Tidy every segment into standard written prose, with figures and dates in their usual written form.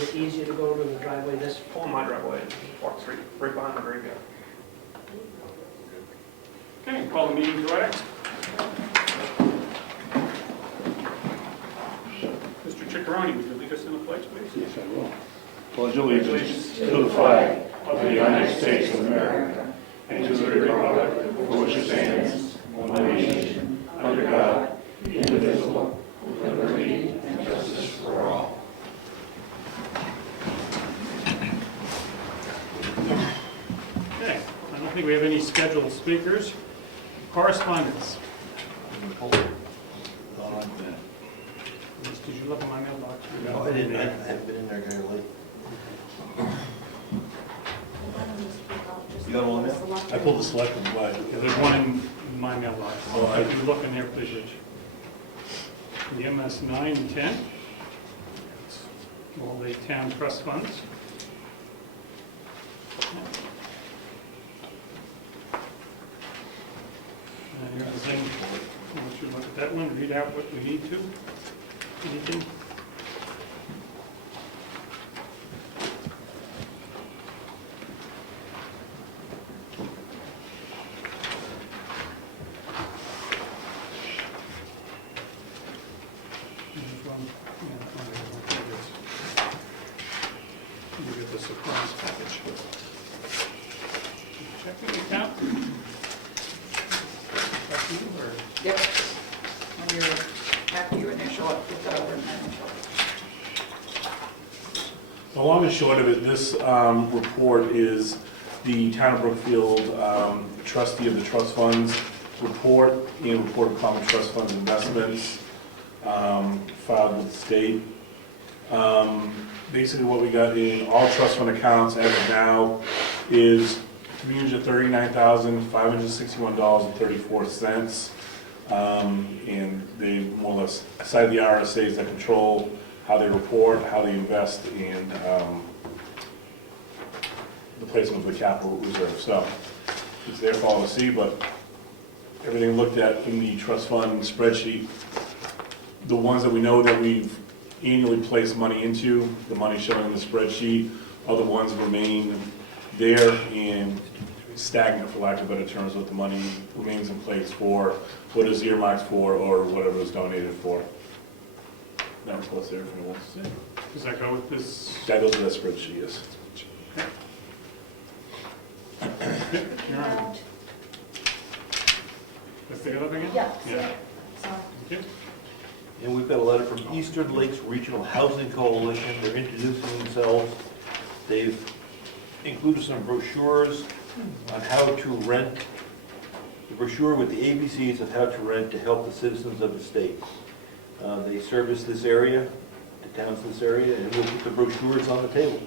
Is it easier to go to the driveway this? Pull in my driveway, walk the street, right behind my graveyard. Okay, call the meeting to order. Mr. Chickaroni, would you lead us in the pledge, please? Yes, I will. Pledge allegiance to the flag of the United States of America and to the republic for which it stands, one nation, under God, indivisible, with liberty and justice for all. Okay, I don't think we have any scheduled speakers. Correspondence. Did you look at my mailbox? No, I didn't. I haven't been in there very late. You got all of them? I pulled the selectmen, but Yeah, there's one in my mailbox. Oh, If you look in there, please, Rich. The MS 9 and 10. All the town trust funds. And here's the thing, once you look at that one, read out what we need to. Anything? You get the surprise package. Checking account? Back to you, or? Yep. When you're, after you initial it, flip it over and then initial it. the long and short of it, this report is the town of Brookfield trustee of the trust funds report and report of common trust funds investments filed with the state. Basically what we got in all trust fund accounts as of now is $339,561.34. And they more or less, aside the RSAs that control how they report, how they invest, and the placement of the capital reserve. So it's there for all to see, but everything looked at in the trust fund spreadsheet, the ones that we know that we've annually placed money into, the money showing in the spreadsheet, other ones remain there and stagnant, for lack of better terms, what the money remains in place for, what is earmarked for, or whatever is donated for. That was what's there if anyone wants to see. Does that go with this? That goes to that spreadsheet, yes. You're on. Let's pick it up again? Yeah. Yeah. Sorry. Okay. And we've got a letter from Eastern Lakes Regional Housing Coalition. They're introducing themselves. They've included some brochures on how to rent, the brochure with the ABCs of how to rent to help the citizens of the state. They service this area, the towns in this area, and we'll put the brochures on the table.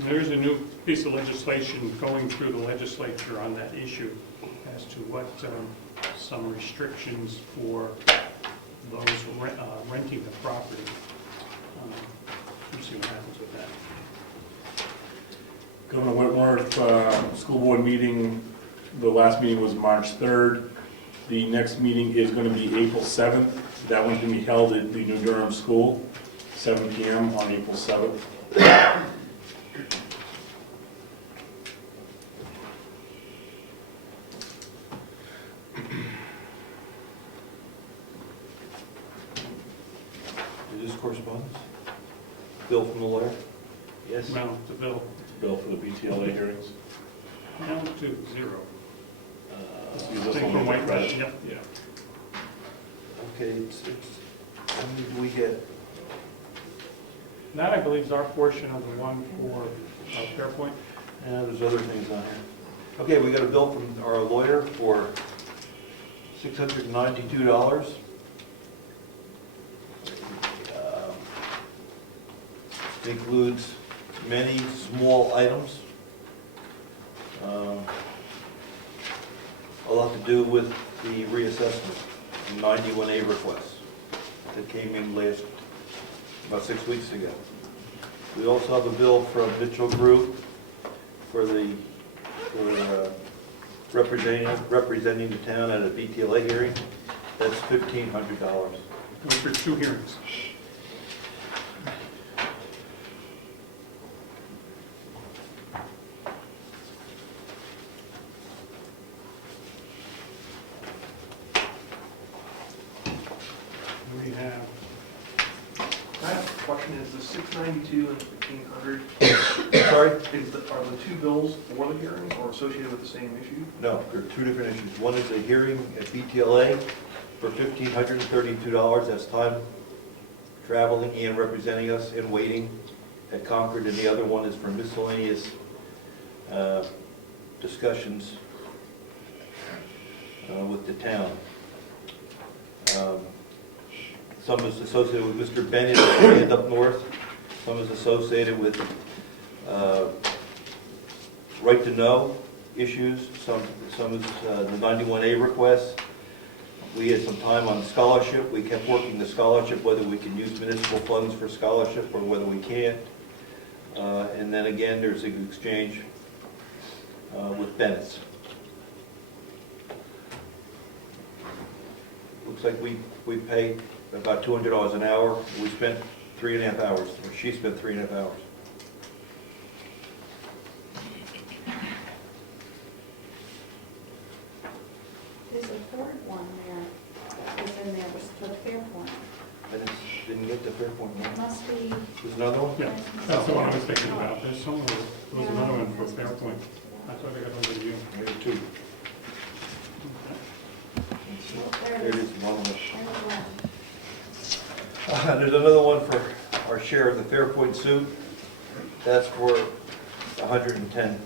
There's a new piece of legislation going through the legislature on that issue as to what some restrictions for those renting the property. We'll see what happens with that. Governor Wentworth School Board meeting, the last meeting was March 3rd. The next meeting is going to be April 7th. That one's going to be held at the New Durham School, 7 p.m. on April 7th. Is this correspondence? Bill from the lawyer? Yes? Well, the bill Bill for the BTLA hearings. down to 0. Use this Thing one from with White credit. Yep, yeah. Okay, how many do we get? That, I believe, is our portion of the one for Fairpoint. And there's other things on here. Okay, we got a bill from our lawyer for $692. It includes many small items. A lot to do with the reassessment, 91A requests that came in about 6 weeks ago. We also have a bill from Mitchell Group for representing the town at a BTLA hearing. That's $1,500. For 2 hearings. question is the 692 and 1500, Sorry? are the two bills for the hearings or associated with the same issue? No, there are two different issues. One is a hearing at BTLA for $1,532, that's time traveling and representing us and waiting at Concord, and the other one is for miscellaneous discussions with the town. Some is associated with Mr. Bennett's land up north, some is associated with right to know issues, some is the 91A requests. We had some time on scholarship, we kept working the scholarship, whether we can use municipal funds for scholarship or whether we can't. And then again, there's an exchange with Bennett's. Looks like we pay about $200 an hour. We spent 3.5 hours, or she spent 3.5 hours. There's a third one there, that was in there, was for Fairpoint. Didn't get to Fairpoint, It no? must be, There's another one? Yeah, that's the one I was thinking about. There's somewhere, there was another one for Fairpoint. I thought I got one to you. There are two. There it is, one of them. there's one. There's another one for our share of the Fairpoint suit. That's for $110.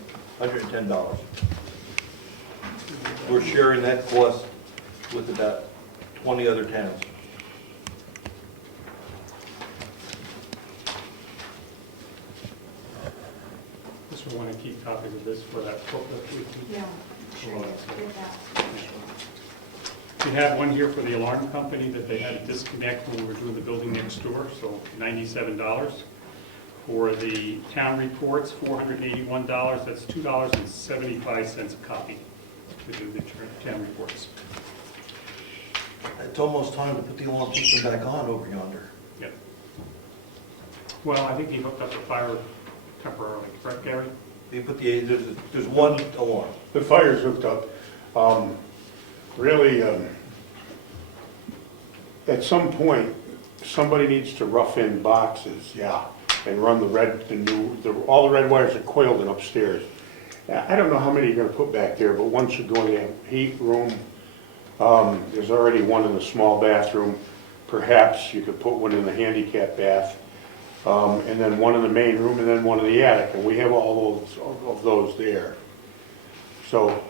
We're sharing that cost with about 20 other towns. Just want to keep copies of this for that booklet we keep. Yeah, sure, yes, get that. We have one here for the alarm company that they had a disconnect when we were doing the building next door, so $97. For the town reports, $481, that's $2.75 a copy to do the town reports. It's almost time to put the alarm system back on over yonder. Yep. Well, I think he hooked up the fire temporarily, correct, Gary? You put there's one alarm. The fire's hooked up. Really, at some point, somebody needs to rough in boxes, yeah, and run all the red wires are coiled in upstairs. I don't know how many you're gonna put back there, but one should go in the heat room. There's already one in the small bathroom. Perhaps you could put one in the handicap bath, and then one in the main room, and then one in the attic, and we have all of those there. So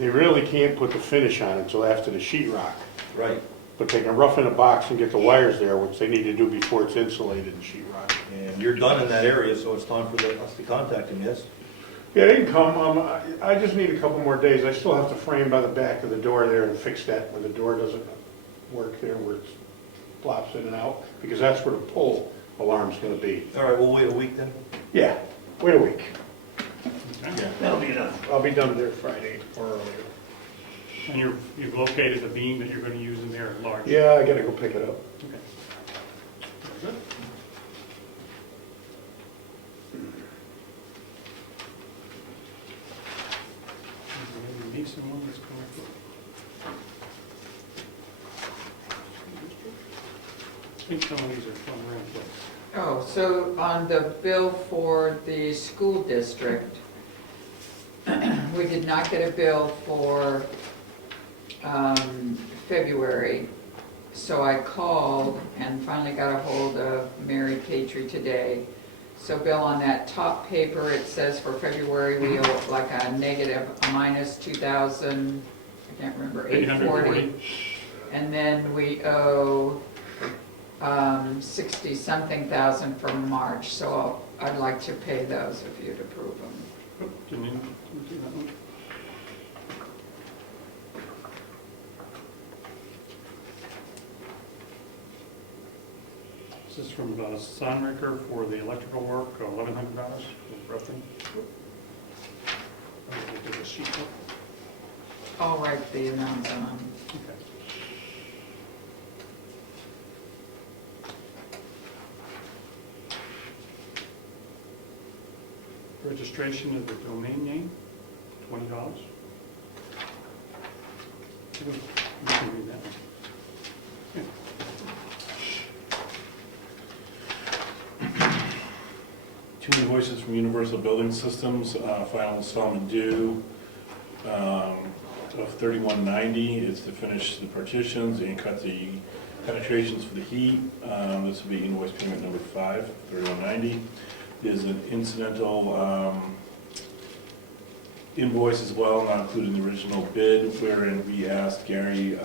they really can't put the finish on until after the sheetrock. Right. But they can rough in a box and get the wires there, which they need to do before it's insulated and sheetrock. And you're done in that area, so it's time for us to contact him, yes? Yeah, they can come. I just need a couple more days. I still have to frame by the back of the door there and fix that where the door doesn't work there, where it flops in and out, because that's where the pull alarm's gonna be. All right, we'll wait a week then. Yeah, wait a week. Okay. That'll be enough. I'll be done there Friday or earlier. And you've located the beam that you're going to use in there at large? Yeah, I gotta go pick it up. Okay. Very good. Maybe Mason one that's correct. I think some of these are from around place. Oh, so on the bill for the school district, we did not get a bill for February, so I called and finally got a hold of Mary Patry today. So Bill, on that top paper, it says for February, we owe like a negative minus 2,000, I can't remember, 840. And then we owe 60-something thousand for March, so I'd like to pay those if you'd approve them. Oh, didn't you do that one? This is from Sonricker for the electrical work, $1,100 roughly. There's a sheet. I'll write the amounts on. Okay. Registration of the domain name, $20. You can read that one. 2 invoices from Universal Building Systems, final installment due of $31.90. It's to finish the partitions and cut the penetrations for the heat. This will be invoice payment number 5, $31.90. There's an incidental invoice as well, not including the original bid, wherein we asked Gary,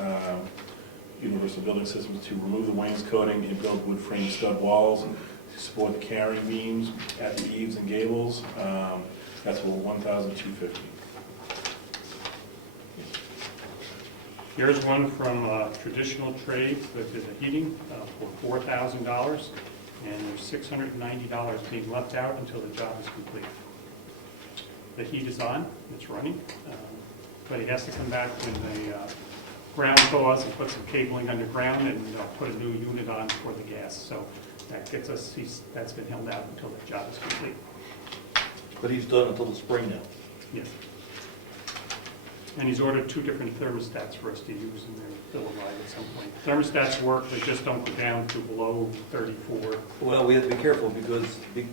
Universal Building Systems, to remove the wainscoting and build wood frame stud walls to support the carrying beams at the eaves and gables. That's for $1,250. Here's one from Traditional Trades that did the heating for $4,000, and there's $690 being left out until the job is complete. The heat is on, it's running, but he has to come back when the ground thaws and put some cabling underground and put a new unit on for the gas. So that gets us, that's been held out until the job is complete. But he's done until the spring now. Yes. And he's ordered 2 different thermostats for us to use in their bill of ride at some point. Thermostats work, they just don't go down to below 34. Well, we have to be careful because the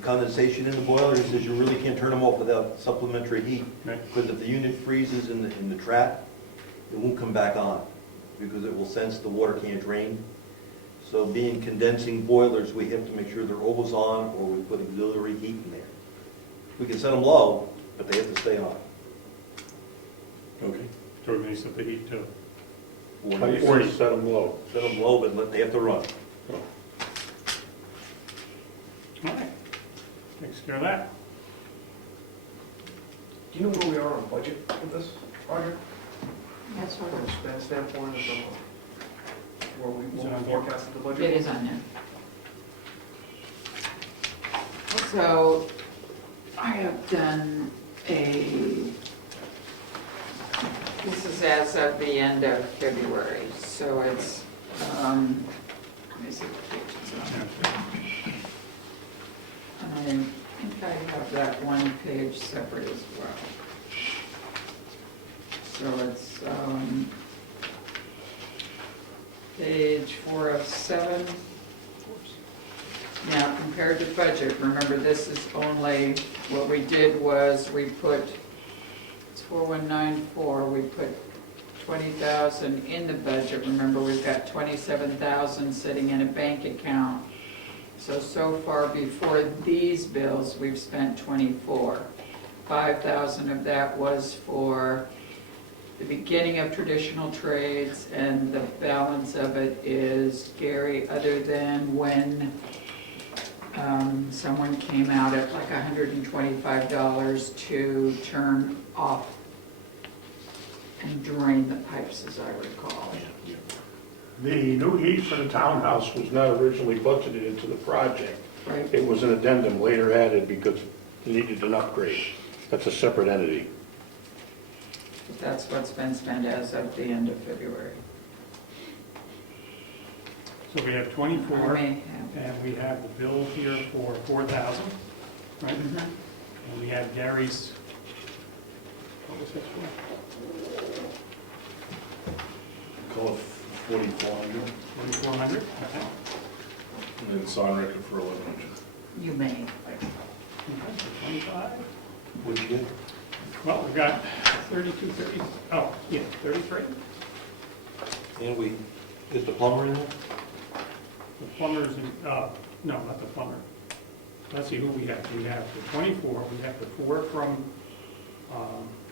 condensation in the boilers is you really can't turn them off without supplementary heat. Right. Because if the unit freezes in the trap, it won't come back on because it will sense the water can't drain. So being condensing boilers, we have to make sure they're always on or we put auxiliary heat in there. We can set them low, but they have to stay on. Okay. So we may set the heat to 40, set them low. Set them low, but they have to run. All right, takes care of that. Do you know where we are on budget with this project? That's From what a spend standpoint, and from where we Is it on here? forecasted the budget? it is on there. So I have done this is as of the end of February, so it's, let me see what page it's on. I think I have that one page separate as well. So it's page 4 of 7. Now, compared to budget, remember this is only, what we did was we put, it's 4194, we put 20,000 in the budget. Remember, we've got 27,000 sitting in a bank account. So far before these bills, we've spent 24. 5,000 of that was for the beginning of Traditional Trades, and the balance of it is, Gary, other than when someone came out at like $125 to turn off and drain the pipes, as I recall. The new heat for the townhouse was not originally budgeted into the project. Right? It was an addendum later added because it needed an upgrade. That's a separate entity. That's what's been spent as of the end of February. So we have I 24, may have. and we have the bill here for 4,000, right? Mhm. And we have Gary's, what was that for? Call it 4,400, 4,400, okay. and then sign record for 1,100. You may. Okay, so 25. What'd you get? Well, we've got 32, 30, oh, yeah, 33. And is the plumber in there? The plumber's in, no, not the plumber. Let's see who we have. We have the 24, we have the 4 from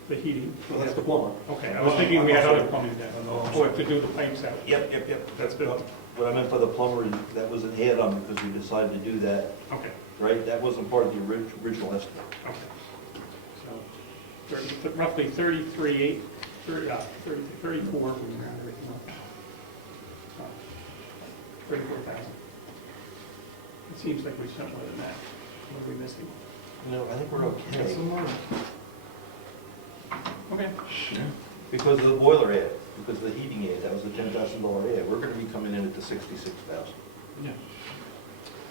the heating. Well, that's the plumber. Okay, I was thinking we had other plumbing then, or to do the pipes out. Yep. That's good. What I meant by the plumber, that was an add-on because we decided to do that, Okay, right? That wasn't part of the original estimate. okay. So roughly 33, 34, we round everything up. 34,000. It seems like we spent more than that. What are we missing? No, I think we're okay. Okay. Because of the boiler add, because of the heating add, that was the $10,000 add. We're gonna be coming in at the 66,000. Yeah.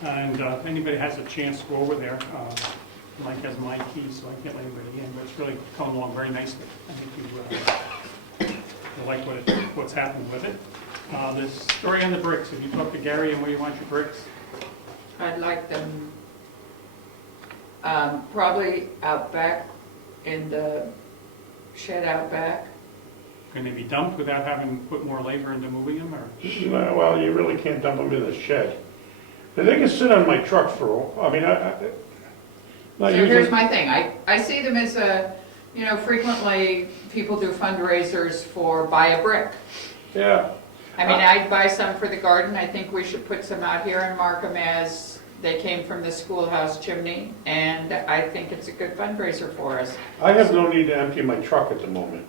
And if anybody has a chance to go over there, Mike has my key, so I can't let anybody in, but it's really come along very nicely. I think you like what's happened with it. The story on the bricks, have you talked to Gary and where you want your bricks? I'd like them Probably out back, in the shed out back. Can they be dumped without having put more labor into moving them, or? No, well, you really can't dump them in the shed. But they can sit on my truck for, I mean, not So here's usually, my thing, I see them as frequently people do fundraisers for buy a brick. yeah. I mean, I'd buy some for the garden, I think we should put some out here and mark them as they came from the schoolhouse chimney, and I think it's a good fundraiser for us. I have no need to empty my truck at the moment.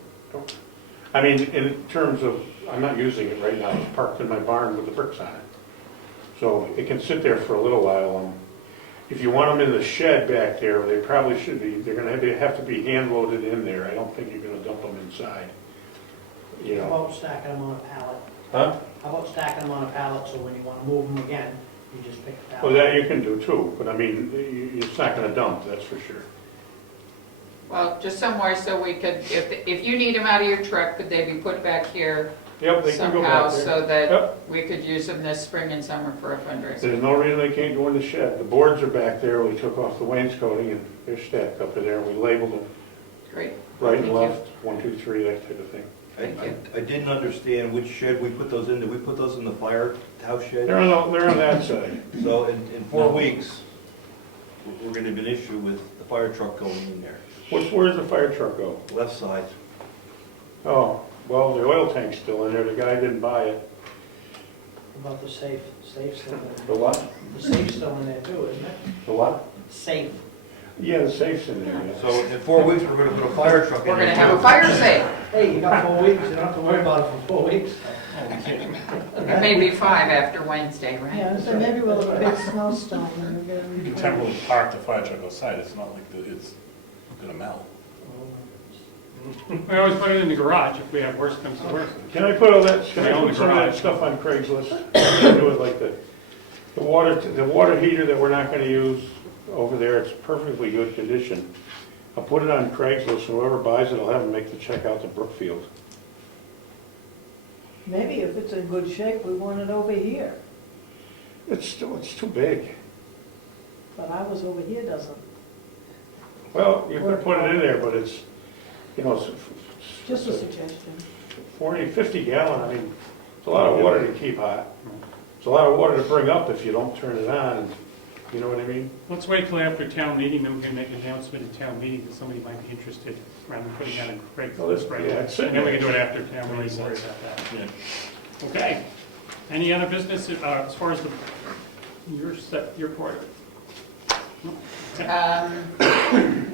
I mean, in terms of, I'm not using it right now, it's parked in my barn with the bricks on it. So it can sit there for a little while. If you want them in the shed back there, they probably should be, they're gonna have to be hand loaded in there. I don't think you're gonna dump them inside. You How know, about stacking them on a pallet? huh? How about stacking them on a pallet, so when you wanna move them again, you just pick the Well, pallet? that you can do too, but I mean, it's not gonna dump, that's for sure. Well, just somewhere so we could, if you need them out of your truck, could they be put back here Yep, they can go somehow back there. so that Yep. we could use them this spring and summer for a fundraiser? There's no reason they can't go in the shed. The boards are back there, we took off the wainscoting and they're stacked up in there, we labeled them Great. right and Thank you. left, 1, 2, 3, that type of thing. Thank you. I didn't understand which shed we put those in. Did we put those in the firehouse shed? They're on that side. So in 4 weeks, we're gonna have an issue with the fire truck going in there, Where's the fire truck go? left side. Oh, well, the oil tank's still in there, the guy didn't buy it. How about the safe? Safe's still in The there. what? The safe's still in there too, isn't it? The what? Safe. Yeah, the safe's in there, yeah. So in 4 weeks, we're gonna put a fire truck in We're there. gonna have a fire safe. Hey, you got 4 weeks, you don't have to worry about it for 4 weeks. It may be 5 after Wednesday, right? Yeah, so maybe we'll have a big snowstorm and we're You gonna. can temporarily park the fire truck outside, it's not like it's gonna melt. We always put it in the garage if we have worse comes to worse. Can I put all that, can We I own put the some of that garage. stuff on Craigslist? I'm gonna do it like the water heater that we're not gonna use over there, it's perfectly good condition. I'll put it on Craigslist, and whoever buys it, I'll have them make the check out to Brookfield. Maybe if it's in good shape, we want it over here, It's too big. but ours over here doesn't. Well, you could put it in there, but it's, it's Just a suggestion. 40, 50 gallon, I mean, it's a lot of water to keep hot. It's a lot of water to bring up if you don't turn it on, you know what I mean? Let's wait till after town meeting, then we can make an announcement at town meeting that somebody might be interested, rather than putting that in Well, Craigslist right yeah, away. it's And sitting then we there. can do it after town meeting, worry about that. Yeah. Okay. Any other business, as far as your part?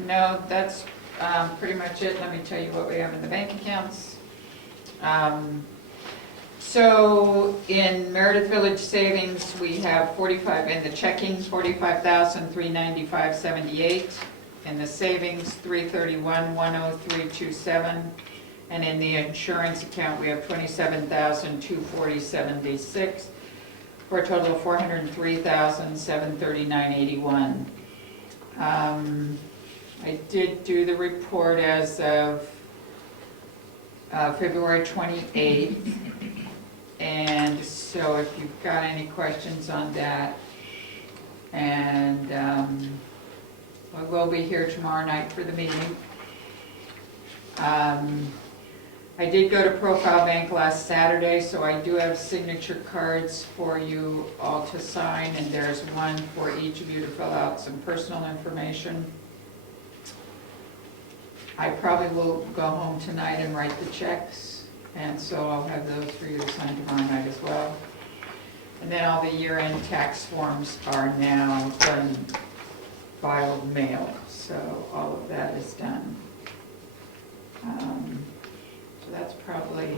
No, that's pretty much it. Let me tell you what we have in the bank accounts. So in Meredith Village Savings, we have 45, in the checking, 45,395.78. In the savings, 331,103.27. And in the insurance account, we have 27,240.76, for a total of 403,739.81. I did do the report as of February 28th. And so if you've got any questions on that, and we will be here tomorrow night for the meeting. I did go to Profile Bank last Saturday, so I do have signature cards for you all to sign, and there's one for each of you to fill out some personal information. I probably will go home tonight and write the checks, and so I'll have those for you to sign tomorrow night as well. And then all the year-end tax forms are now done by mail, so all of that is done. So that's probably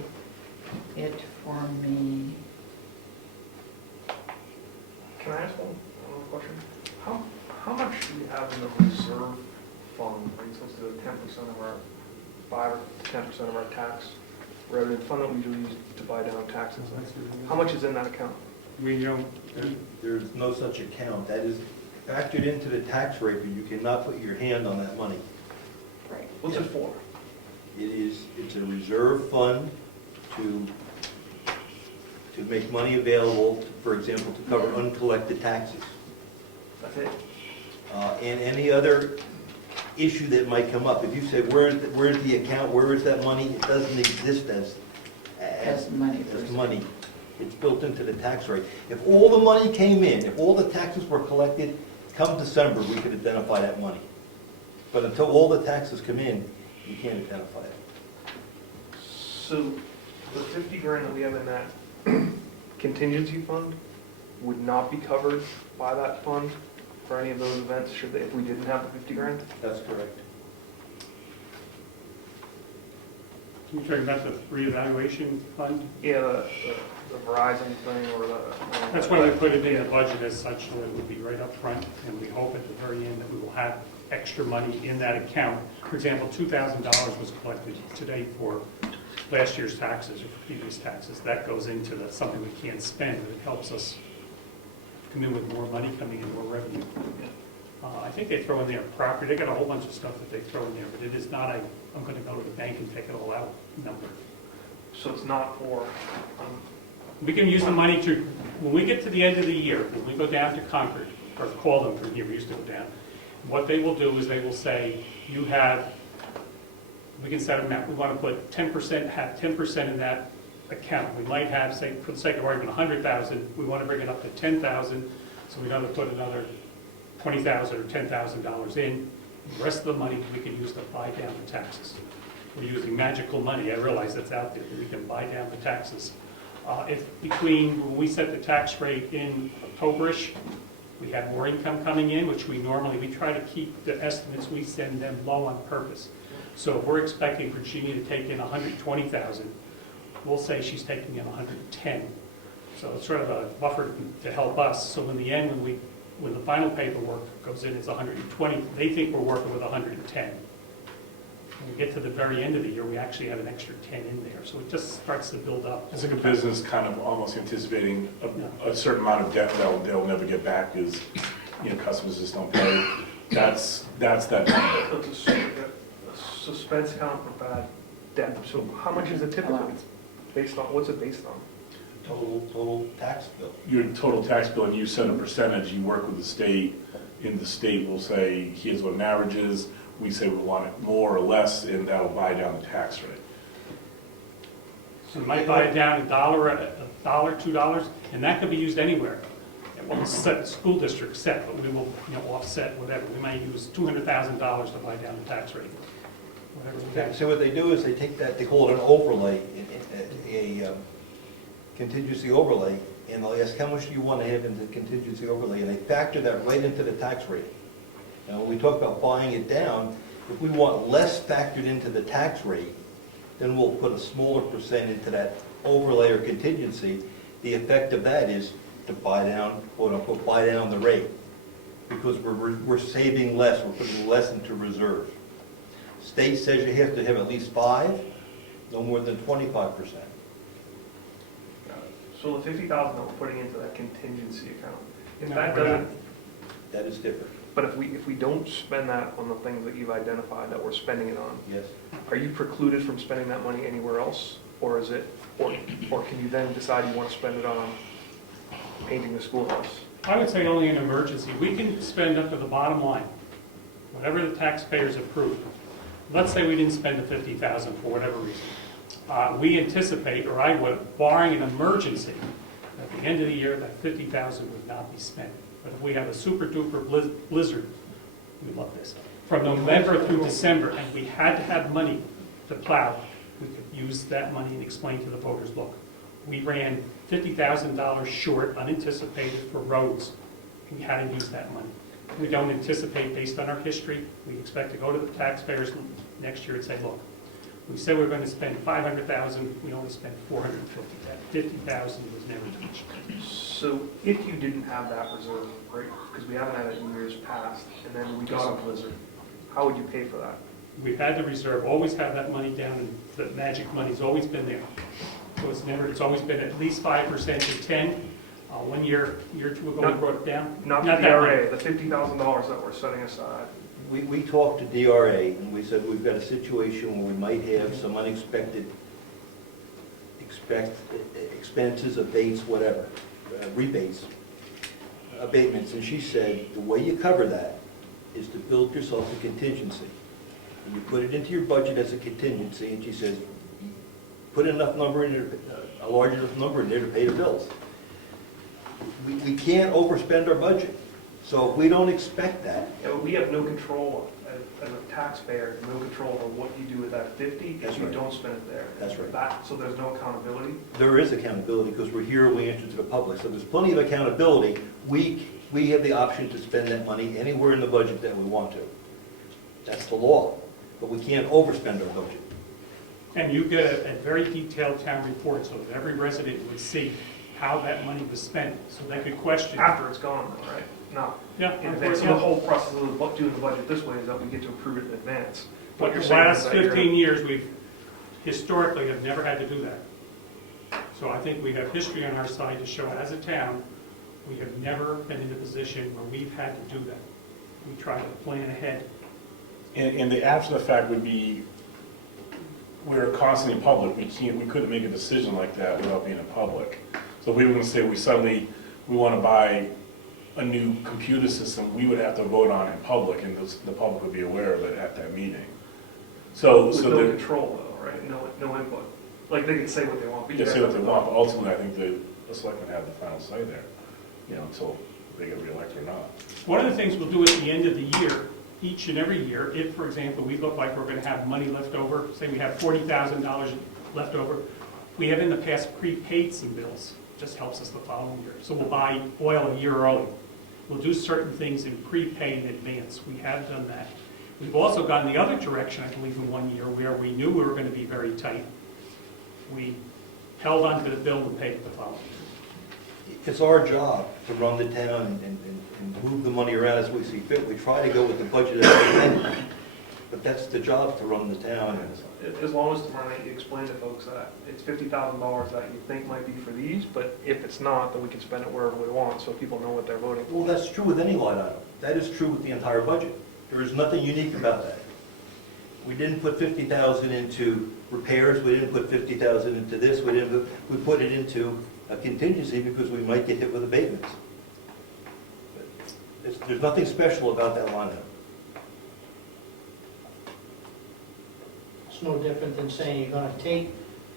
it for me. Can I ask one question? How much do we have in the reserve fund, right, so it's the 10% of our, 5 or 10% of our tax revenue fund that we do use to buy down taxes? How much is in that account? We don't, There's no such account. That is factored into the tax rate, but you cannot put your hand on that money. Right. What's it for? It's a reserve fund to make money available, for example, to cover uncollected taxes. That's it? and any other issue that might come up. If you say, where's the account, where is that money? It doesn't exist As money. as money. It's built into the tax rate. If all the money came in, if all the taxes were collected, come December, we could identify that money. But until all the taxes come in, you can't identify it. So the 50 grand that we have in that contingency fund would not be covered by that fund for any of those events, should they, if we didn't have the 50 grand? That's correct. You're talking about the reevaluation fund? Yeah, the Verizon thing or the. That's why we put it in the budget as such, so it would be right up front, and we hope at the very end that we will have extra money in that account. For example, $2,000 was collected today for last year's taxes or for previous taxes. That goes into something we can't spend, but it helps us come in with more money coming in, more revenue. I think they throw in there property, they got a whole bunch of stuff that they throw in there, but it is not a, I'm gonna go to the bank and take it all out number. So it's not for, We can use the money to, when we get to the end of the year, when we go down to Concord, or call them from here, we used to go down, what they will do is they will say, you have, we can set a amount, we want to put 10%, have 10% in that account. We might have, say, for the sake of argument, 100,000, we want to bring it up to 10,000, so we're going to put another $20,000 or $10,000 in. The rest of the money we can use to buy down the taxes. We're using magical money, I realize that's out there, but we can buy down the taxes. If between, when we set the tax rate in October-ish, we have more income coming in, which we try to keep the estimates we send them low on purpose. So if we're expecting Virginia to take in 120,000, we'll say she's taking in 110. So it's sort of a buffer to help us. So in the end, when the final paperwork goes in, it's 120. They think we're working with 110. When we get to the very end of the year, we actually have an extra 10 in there. So it just starts to build up. It's like a business kind of almost anticipating a certain amount of debt they'll never get back because, customers just don't pay. That's that number. it's a suspense account for bad debt. So how much is it typically based on, what's it based on? Total tax bill. Your total tax bill, and you set a percentage, you work with the state, and the state will say, here's what an average is. We say we want it more or less, and that'll buy down the tax rate. So we might buy it down $1, $2, and that could be used anywhere. Well, the school district set, but we will offset whatever. We might use $200,000 to buy down the tax rate. Whatever we have. So what they do is they take that, they call it an overlay, a contingency overlay, and they'll ask, how much do you want to have in the contingency overlay? And they factor that right into the tax rate. Now, when we talk about buying it down, if we want less factored into the tax rate, then we'll put a smaller percent into that overlay or contingency. The effect of that is to buy down, quote unquote, buy down the rate. Because we're saving less, we're putting less into reserve. State says you have to have at least 5, no more than 25%. So the 50,000 that we're putting into that contingency account, if No, that we're doesn't, That is different, but if we don't spend that on the things that you've identified that we're spending it on, yes. are you precluded from spending that money anywhere else? Or is it, or can you then decide you want to spend it on painting the schoolhouse? I would say only an emergency. We can spend up to the bottom line, whatever the taxpayers approve. Let's say we didn't spend the 50,000 for whatever reason. We anticipate, or I would, barring an emergency, at the end of the year, that 50,000 would not be spent. But if we have a super duper blizzard, we love this, from November through December, and we had to have money to plow, we could use that money and explain to the voters, look, we ran $50,000 short, unanticipated, for roads. We had to use that money. We don't anticipate, based on our history, we expect to go to the taxpayers next year and say, look, we said we were going to spend 500,000, we only spent 450. That 50,000 was never reached. So if you didn't have that reserve, right, because we haven't had it in years past, and then we got a blizzard, how would you pay for that? We've had the reserve, always have that money down, and the magic money's always been there. So it's always been at least 5% to 10. 1 year or two ago, we brought it down. Not the that DRA, the $50,000 that we're setting aside. We talked to DRA, and we said we've got a situation where we might have some unexpected expenses, abates, whatever, rebates, abatements, and she said, the way you cover that is to build yourself a contingency. And you put it into your budget as a contingency, and she says, put enough number in there, a large enough number in there to pay the bills. We can't overspend our budget. So if we don't expect that, Yeah, but we have no control, as a taxpayer, no control over what you do with that 50 That's if you right. don't spend it there. That's right. So there's no accountability? there is accountability because we're here, we answer to the public. So there's plenty of accountability. We have the option to spend that money anywhere in the budget that we want to. That's the law. But we can't overspend our budget. And you get a very detailed town report, so that every resident would see how that money was spent, so they could question. After it's gone, though, right? Not Yeah, in advance. So the whole process of doing the budget this way is that we get to approve it in advance. What But you're the saying is last that you're 15 years, we've historically have never had to do that. So I think we have history on our side to show as a town, we have never been in a position where we've had to do that. We try to plan ahead. And the after the fact would be, we're constantly in public, we couldn't make a decision like that without being in public. So if we were gonna say we wanna buy a new computer system, we would have to vote on it in public, and the public would be aware of it at that meeting. So with no the, control, though, right? No input. Like, they can say what they want. but they you say guys what they have want, to but ultimately, I think the selectmen have the final say there, until they get reelected or not. One of the things we'll do at the end of the year, each and every year, if, for example, we look like we're going to have money left over, say we have $40,000 left over, we have in the past prepaid some bills, just helps us the following year. So we'll buy oil a year early. We'll do certain things in prepaid in advance. We have done that. We've also gone the other direction, I believe, in one year where we knew we were going to be very tight. We held on to the bill and paid it the following year. It's our job to run the town and move the money around as we see fit. We try to go with the budget as we can, but that's the job to run the town. As long as tomorrow night you explain to folks that it's $50,000 that you think might be for these, but if it's not, then we can spend it wherever we want, so people know what they're voting for. Well, that's true with any line item. That is true with the entire budget. There is nothing unique about that. We didn't put 50,000 into repairs, we didn't put 50,000 into this, we put it into a contingency because we might get hit with abatements. There's nothing special about that line item. It's no different than saying you're gonna take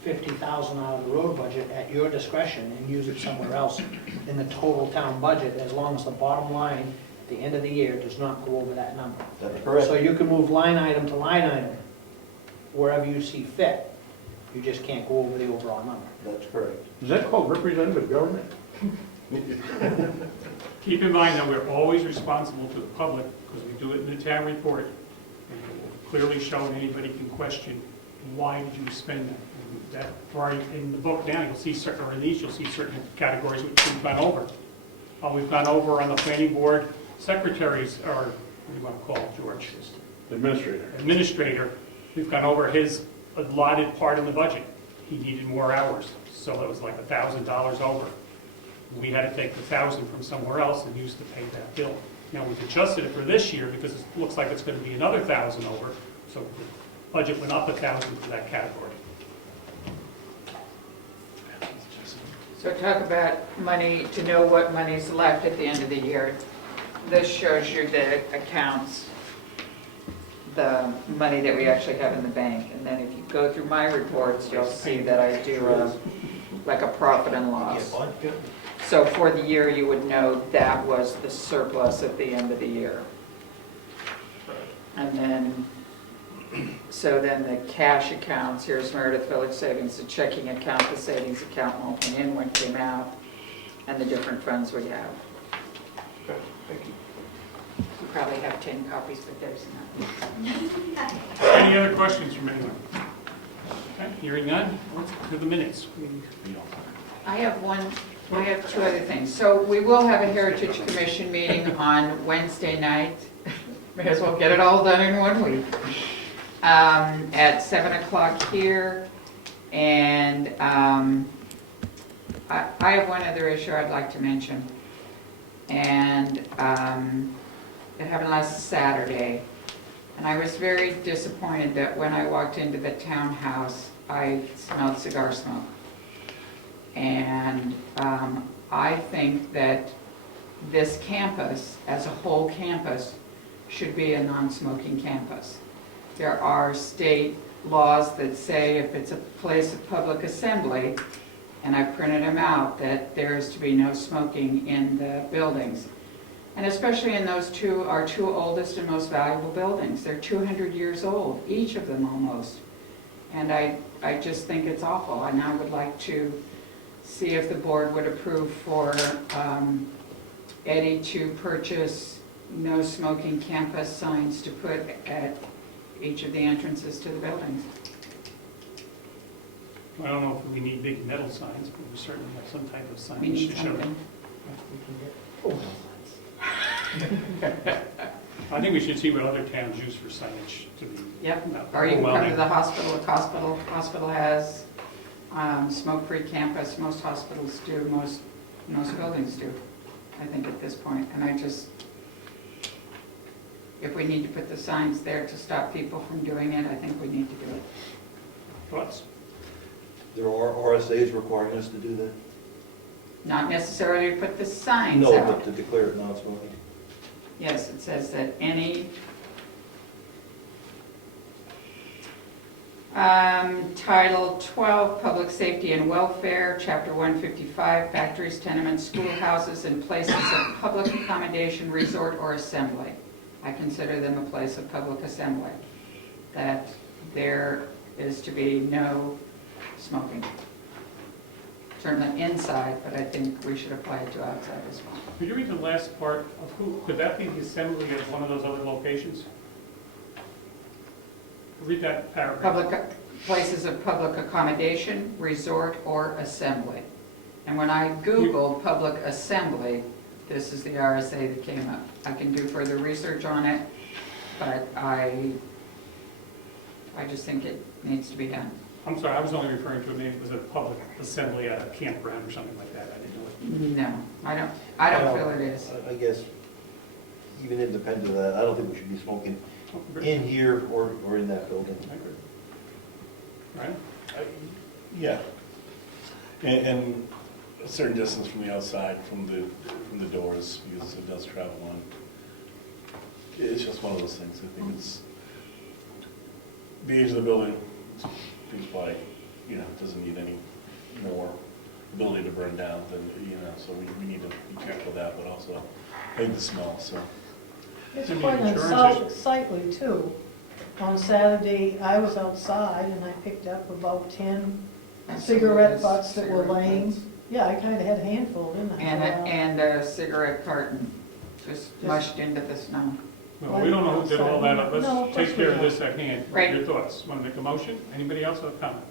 50,000 out of the road budget at your discretion and use it somewhere else in the total town budget, as long as the bottom line at the end of the year does not go over that number. That's correct. So you can move line item to line item wherever you see fit. You just can't go over the overall number. That's correct. Is that called representative government? Keep in mind that we're always responsible to the public, because we do it in the town report. And it will clearly show, and anybody can question, why did you spend that? And that, right in the book now, you'll see certain, or in these, you'll see certain categories which we've gone over. We've gone over on the planning board, secretaries, or what do you want to call it, George? Administrator. Administrator, we've gone over his allotted part in the budget. He needed more hours, so it was like $1,000 over. We had to take the 1,000 from somewhere else and use to pay that bill. Now, we've adjusted it for this year because it looks like it's going to be another 1,000 over, so the budget went up 1,000 for that category. So talk about money, to know what money's left at the end of the year. This shows you the accounts, the money that we actually have in the bank. And then if you go through my reports, you'll see that I do like a profit and loss. So for the year, you would know that was the surplus at the end of the year. And then, so then the cash accounts, here's Meredith Village Savings, the checking account, the savings account, what came in, what came out, and the different funds we have. Okay, thank you. You probably have 10 copies, but there's none. Any other questions from anyone? Okay, hearing none, let's to the minutes. I have two other things. So we will have a Heritage Commission meeting on Wednesday night. May as well get it all done in 1 week. At 7 o'clock here. And I have one other issue I'd like to mention. And it happened last Saturday. And I was very disappointed that when I walked into the townhouse, I smelled cigar smoke. And I think that this campus, as a whole campus, should be a non-smoking campus. There are state laws that say if it's a place of public assembly, and I printed them out, that there is to be no smoking in the buildings. And especially in those our two oldest and most valuable buildings. They're 200 years old, each of them almost. And I just think it's awful, and I would like to see if the board would approve for Eddie to purchase no smoking campus signs to put at each of the entrances to the buildings. I don't know if we need big metal signs, but we certainly have some type of We signage need to show. something. I think we should see what other towns use for signage to be. Yep, not or you can come to overwhelming. the hospital has smoke-free campus, most hospitals do, most buildings do, I think at this point. And I just, if we need to put the signs there to stop people from doing it, I think we need to do it. Thoughts? There are RSAs requiring us to do that? Not necessarily to put the signs No, out. but to declare it non-smoking. Yes, it says that any Title 12, Public Safety and Welfare, Chapter 155, factories, tenements, schoolhouses, and places of public accommodation, resort, or assembly. I consider them a place of public assembly. That there is to be no smoking. Certainly inside, but I think we should apply it to outside as well. Could you read the last part of who, could that be the assembly at one of those other locations? Read that paragraph. Places of public accommodation, resort, or assembly. And when I Googled public assembly, this is the RSA that came up. I can do further research on it, but I just think it needs to be done. I'm sorry, I was only referring to maybe it was a public assembly at a campground or something like that. I didn't know. No, I don't feel it is. I guess, even independent of that, I don't think we should be smoking Oh, in here or in that building. I agree. Right? Yeah. And a certain distance from the outside, from the doors, because it does travel on. It's just one of those things. I think it's, the age of the building, things by, doesn't need any more ability to burn down than, so we need to be careful of that, but also, I think the smell, so. It's And the quite insurance unsightly too. On Saturday, I was outside and I picked up about 10 cigarette butts that were laying. Yeah, I kind of had a handful, didn't I? And a cigarette carton, just mushed into the snow. Well, we don't know who did all that. No, of Let's course take we care of don't. this at hand. Right. Your thoughts? Want to make a motion? Anybody else have a comment?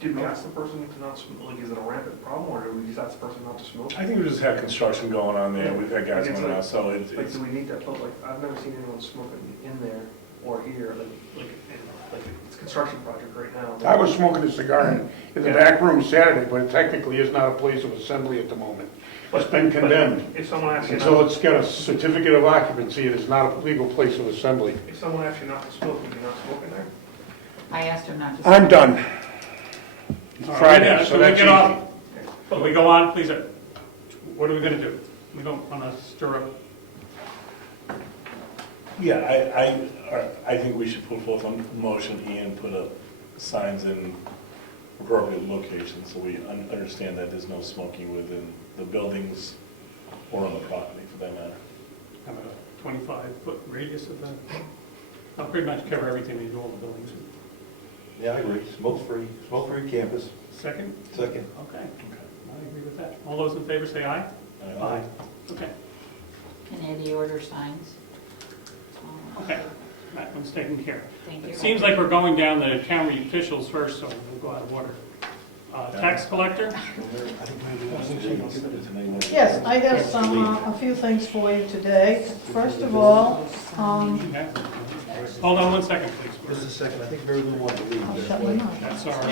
Did we ask the person to not smoke, like, is it a rampant problem, or do we just ask the person not to smoke? I think we just had construction going on there, we've had guys going out, so Like, it's, do we need that, but like, I've never seen anyone smoking in there or here, like, it's a construction project right now. I was smoking a cigar in the back room Saturday, but it technically is not a place of assembly at the moment. It's been condemned. If someone asks you Until not, it's got a certificate of occupancy, it is not a legal place of assembly. if someone asks you not to smoke, you're not smoking there? I asked him not to. I'm done. It's All right, Friday, yeah, so we that's get off. easy. But we go on, please. What are we going to do? We don't want to stir up. yeah, I think we should put forth a motion and put signs in appropriate locations, so we understand that there's no smoking within the buildings or on the property, for that matter. Have a 25-foot radius of that. I'll pretty much cover everything we do, all the buildings. Yeah, I agree. Smoke-free campus. Second? Second. Okay. I agree with that. All those in favor say aye. Aye. Okay. Can Eddie order signs? Okay. That one's taken care of. Thank you. It seems like we're going down the county officials first, so we'll go out of order. Tax collector? Yes, I have a few things for you today. First of all, Hold on one second, Just please. a second, I think Mary Lou wanted to leave. I'll shut my mouth. That's our file.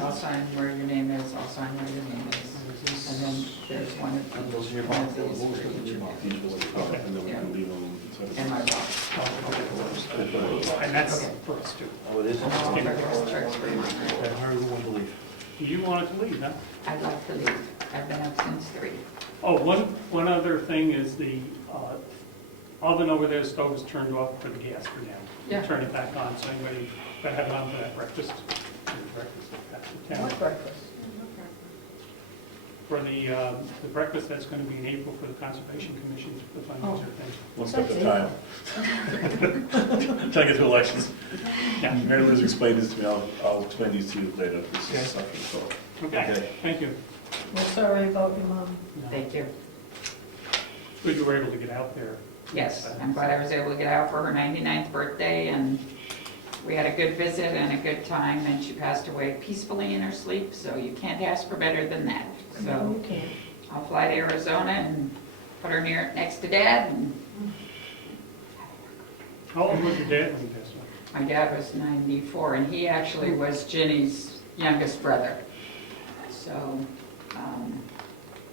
I'll sign where your name is, I'll sign where your name is. And then there's one of Those in your one mouth, of those these in for your each mouth. And then we can leave them. in my box. And that's for us too. Oh, it is? Checks for you. Mary Lou wanted to leave. You wanted to leave, huh? I'd like to leave. I've been up since 3. Oh, one other thing is the oven over there, stove is turned off for the gas for now. Yeah. Turn it back on, so anybody that have it on for that breakfast, that's the town. What breakfast? For the breakfast that's going to be in April for the Conservation Commission, the fundraiser thing. One step at a time. Trying to get through elections. Yeah. Mary Liz explained this to me, I'll explain these to you later. This is something, so. Okay, thank you. We're sorry about your mom. Thank you. Good you were able to get out there. Yes, I'm glad I was able to get out for her 99th birthday, and we had a good visit and a good time, and she passed away peacefully in her sleep, so you can't ask for better than that. No, So you can't. I'll fly to Arizona and put her next to Dad, and How old was your dad when he passed away? my dad was 94, and he actually was Ginny's youngest brother. So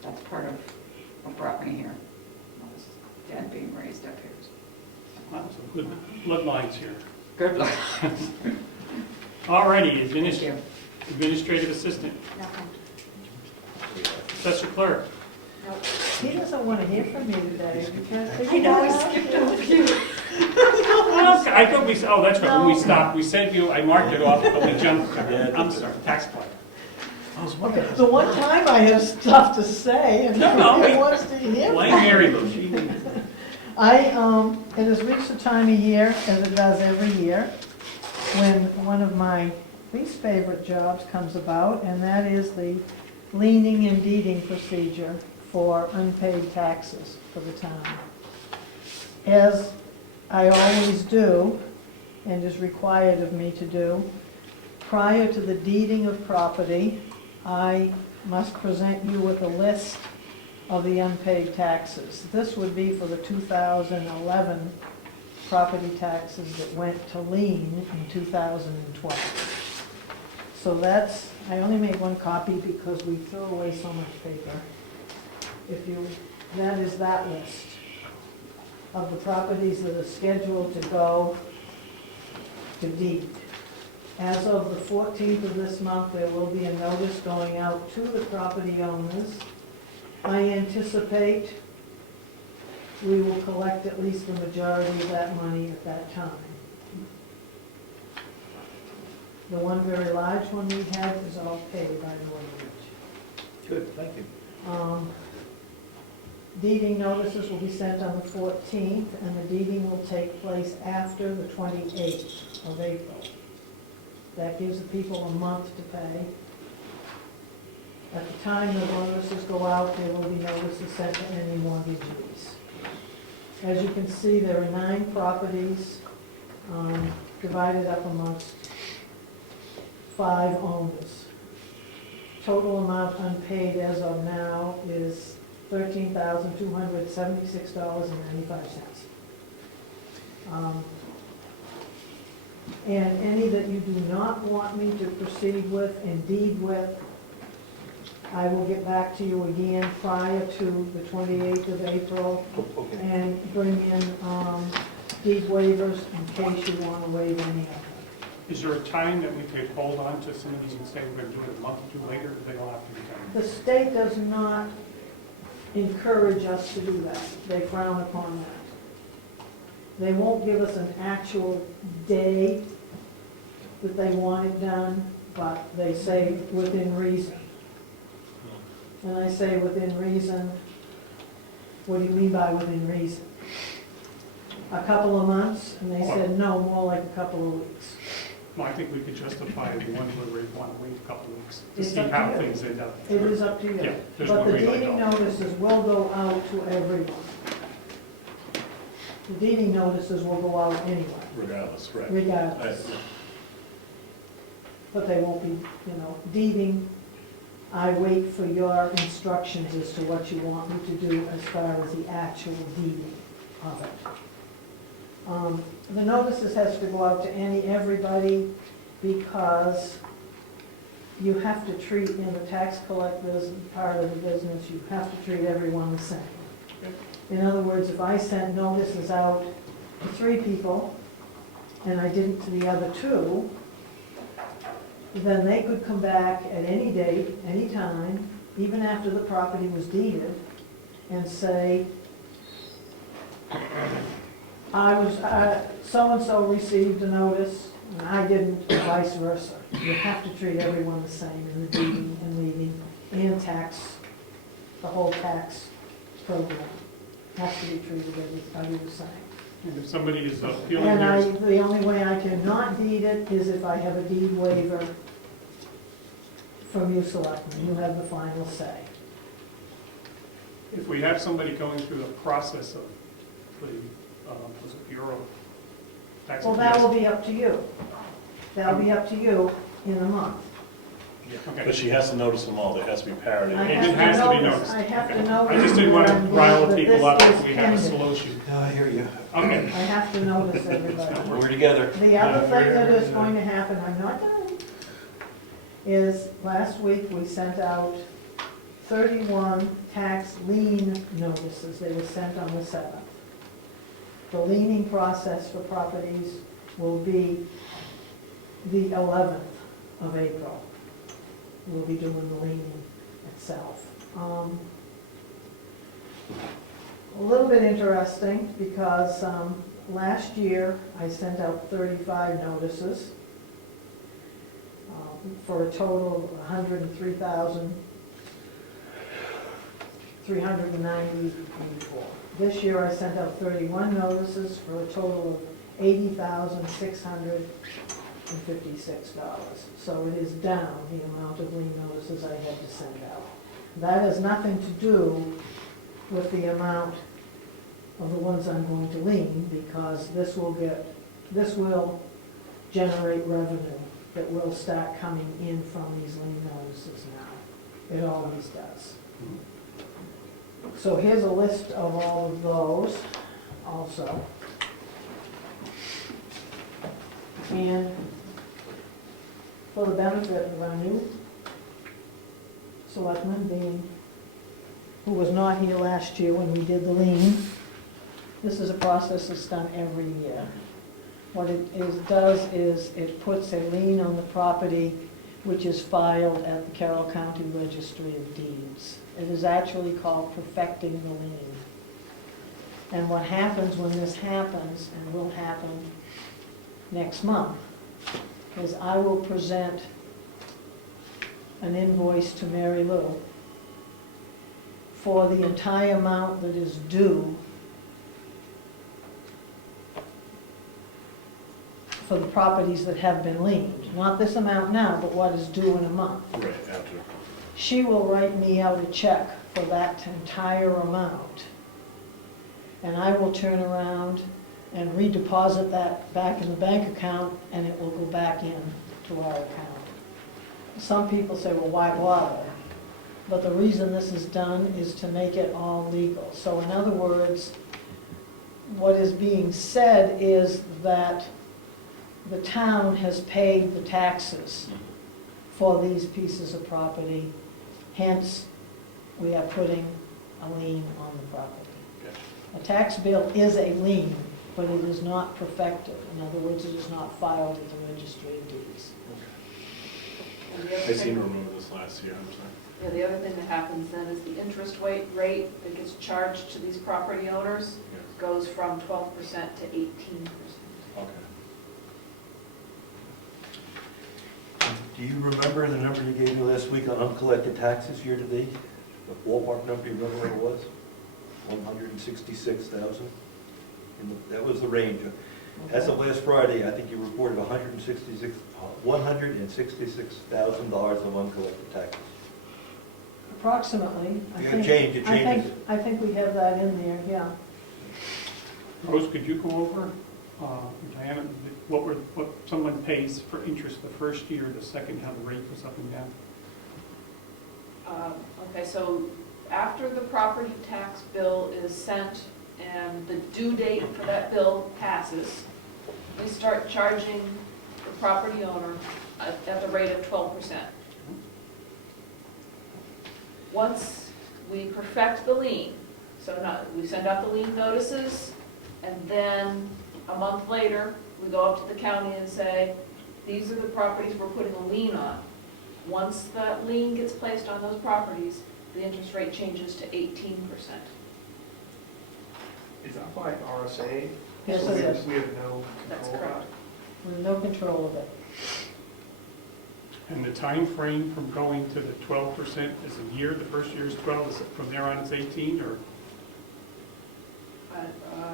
that's part of what brought me here, was Dad being raised up here. Wow, so good bloodlines here. Good luck. All righty, Thank you. administrative assistant, Nothing. assessor clerk. Nope. He doesn't want to hear from you today because. I know, I skipped over you. I thought we, oh, that's right, when we No. stopped, we said you, I marked it off, but we jumped. I'm sorry, tax collector. Okay, the one time I have stuff to say and No, nobody we- wants to hear. Blame Mary Lou, she, It has reached the time of year, as it does every year, when one of my least favorite jobs comes about, and that is the leaning and deeding procedure for unpaid taxes for the town. As I always do, and is required of me to do, prior to the deeding of property, I must present you with a list of the unpaid taxes. This would be for the 2011 property taxes that went to lien in 2012. So that's, I only made one copy because we threw away so much paper. That is that list of the properties that are scheduled to go to deed. As of the 14th of this month, there will be a notice going out to the property owners. I anticipate we will collect at least the majority of that money at that time. The one very large one we had is all paid by the way, Rich. Good, thank you. Deeding notices will be sent on the 14th, and the deeding will take place after the 28th of April. That gives the people a month to pay. At the time the notices go out, there will be notices sent to any mortgagees. As you can see, there are 9 properties divided up amongst 5 owners. Total amount unpaid as of now is $13,276.95. And any that you do not want me to proceed with and deed with, I will get back to you again prior to the 28th of April Okay. and bring in deed waivers in case you want to waive any of them. is there a time that we could hold on to some of these and say we're going to do it a month or two later, or they don't have to be done? The state does not encourage us to do that. They frown upon that. They won't give us an actual day that they want it done, but they say within reason. And I say within reason, what do you mean by within reason? A couple of months? And they said, no, more like a couple of weeks. Well, I think we could justify the one where we want to wait a couple of weeks to It's see up to how you. things end up. It is up to you. Yeah, there's But no the way like deeding that. notices will go out to everyone. The deeding notices will go out anyway, Regardless, right. regardless. But they won't be, deeding. I wait for your instructions as to what you want me to do as far as the actual deeding of it. The notices has to go out to everybody because you have to treat, the tax collectors, part of the business, you have to treat everyone the same. In other words, if I sent notices out to 3 people and I didn't to the other 2, then they could come back at any date, any time, even after the property was deeded, and say, so-and-so received a notice, and I didn't, or vice versa. You have to treat everyone the same in the deeding and leading and tax, the whole tax program has to be treated everybody the same. And if somebody is appealing And their, the only way I cannot deed it is if I have a deed waiver from you selectmen. You have the final say. if we have somebody going through the process of the, was it Bureau of Tax Well, that will Appeals? be up to you. That'll be up to you in a month. Okay. But she has to notice them all, there has to be parity. I It have has to be notice- noticed. I have to Okay. notice. I just didn't want to that I'm rile that people this up is if we have a pending. solution. I hear you. Okay. I have to notice everybody. We're together. The other thing that is going to happen, I'm not done, is last week we sent out 31 tax lien notices. They were sent on the 7th. The liening process for properties will be the 11th of April. We'll be doing the liening itself. A little bit interesting because last year I sent out 35 notices for a total of $103,394. This year I sent out 31 notices for a total of $80,656. So it is down the amount of lien notices I had to send out. That has nothing to do with the amount of the ones I'm going to lien, because this will generate revenue that will start coming in from these lien notices now. It always does. So here's a list of all of those also. And for the benefit of our new selectman, who was not here last year when we did the lien, this is a process that's done every year. What does is it puts a lien on the property which is filed at the Carroll County Registry of Deeds. It is actually called perfecting the lien. And what happens when this happens, and will happen next month, is I will present an invoice to Mary Lou for the entire amount that is due for the properties that have been liened. Not this amount now, but what is due in a month. Right, after. She will write me out a check for that entire amount. And I will turn around and redeposit that back in the bank account, and it will go back in to our account. Some people say, well, why bother? But the reason this is done is to make it all legal. So in other words, what is being said is that the town has paid the taxes for these pieces of property, hence we are putting a lien on the property. A tax bill is a lien, but it is not perfected. In other words, it is not filed at the Registry of Deeds. And the other I seem thing- to remember this last year, I'm sorry. Yeah, the other thing that happens then is the interest rate that gets charged to these property owners Yes. goes from 12% to 18%. Okay. Do you remember the number you gave me last week on uncollected taxes year to date? The ballpark number, you remember what it was? 166,000? That was the range. As of last Friday, I think you reported $166,000 of uncollected taxes. Approximately. I You think- change, it changes. I think we have that in there, yeah. Rose, could you go over, Diana, what someone pays for interest the first year, the second, how the rate goes up and down? Okay, so after the property tax bill is sent and the due date for that bill passes, we start charging the property owner at the rate of 12%. Once we perfect the lien, so we send out the lien notices, and then a month later, we go up to the county and say, these are the properties we're putting a lien on. Once that lien gets placed on those properties, the interest rate changes to 18%. Is that by RSA? Yes, So it we have- is. We have no That's control of correct. With no control of it. And the time frame from going to the 12% is a year, the first year is 12, is it from there on it's 18, or?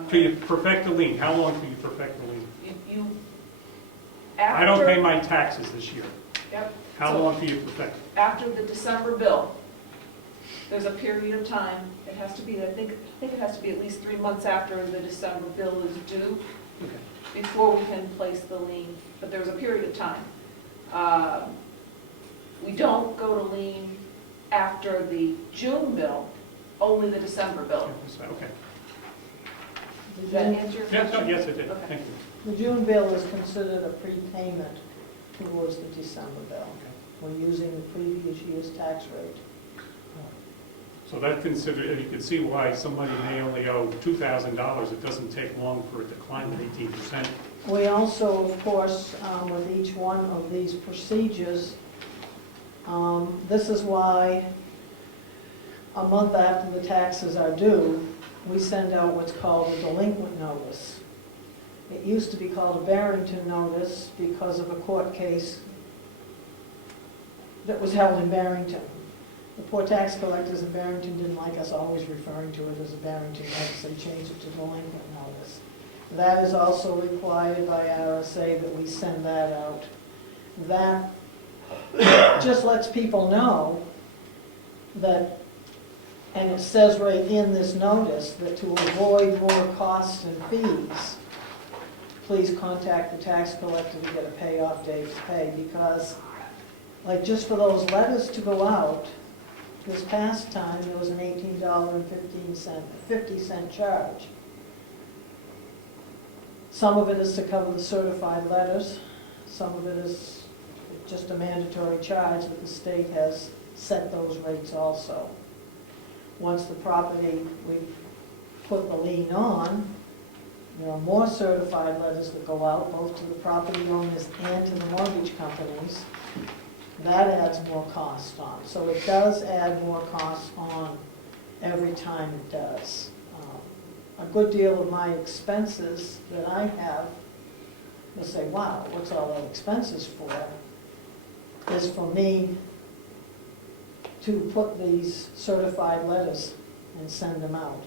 Can you perfect the lien? How long can you perfect the lien? You, I don't pay after, my taxes this year. yep, How So- long can you perfect? after the December bill, there's a period of time, it has to be, I think it has to be at least 3 months after the December bill is due, Okay. before we can place the lien, but there's a period of time. We don't go to lien after the June bill, only the December bill. Okay. The Does that June- answer your Yes, question? yes, it did. Okay. Thank you. The June bill is considered a prepayment towards the December bill. We're using the previous year's tax rate. So that consider, you can see why somebody may only owe $2,000. It doesn't take long for it to climb to 18%. We also, of course, with each one of these procedures, this is why a month after the taxes are due, we send out what's called a delinquent notice. It used to be called a Barrington notice because of a court case that was held in Barrington. The poor tax collectors in Barrington didn't like us always referring to it as a Barrington notice. They changed it to delinquent notice. That is also required by RSA that we send that out. That just lets people know that, and it says right in this notice, that to avoid more costs and fees, please contact the tax collector to get a payoff date to pay, because, like, just for those letters to go out, this past time, there was an $18.50 charge. Some of it is to cover the certified letters, some of it is just a mandatory charge that the state has set those rates also. Once the property, we put the lien on, there are more certified letters that go out, both to the property owners and to the mortgage companies. That adds more cost on. So it does add more cost on every time it does. A good deal of my expenses that I have, you'll say, wow, what's all that expenses for? Is for me to put these certified letters and send them out.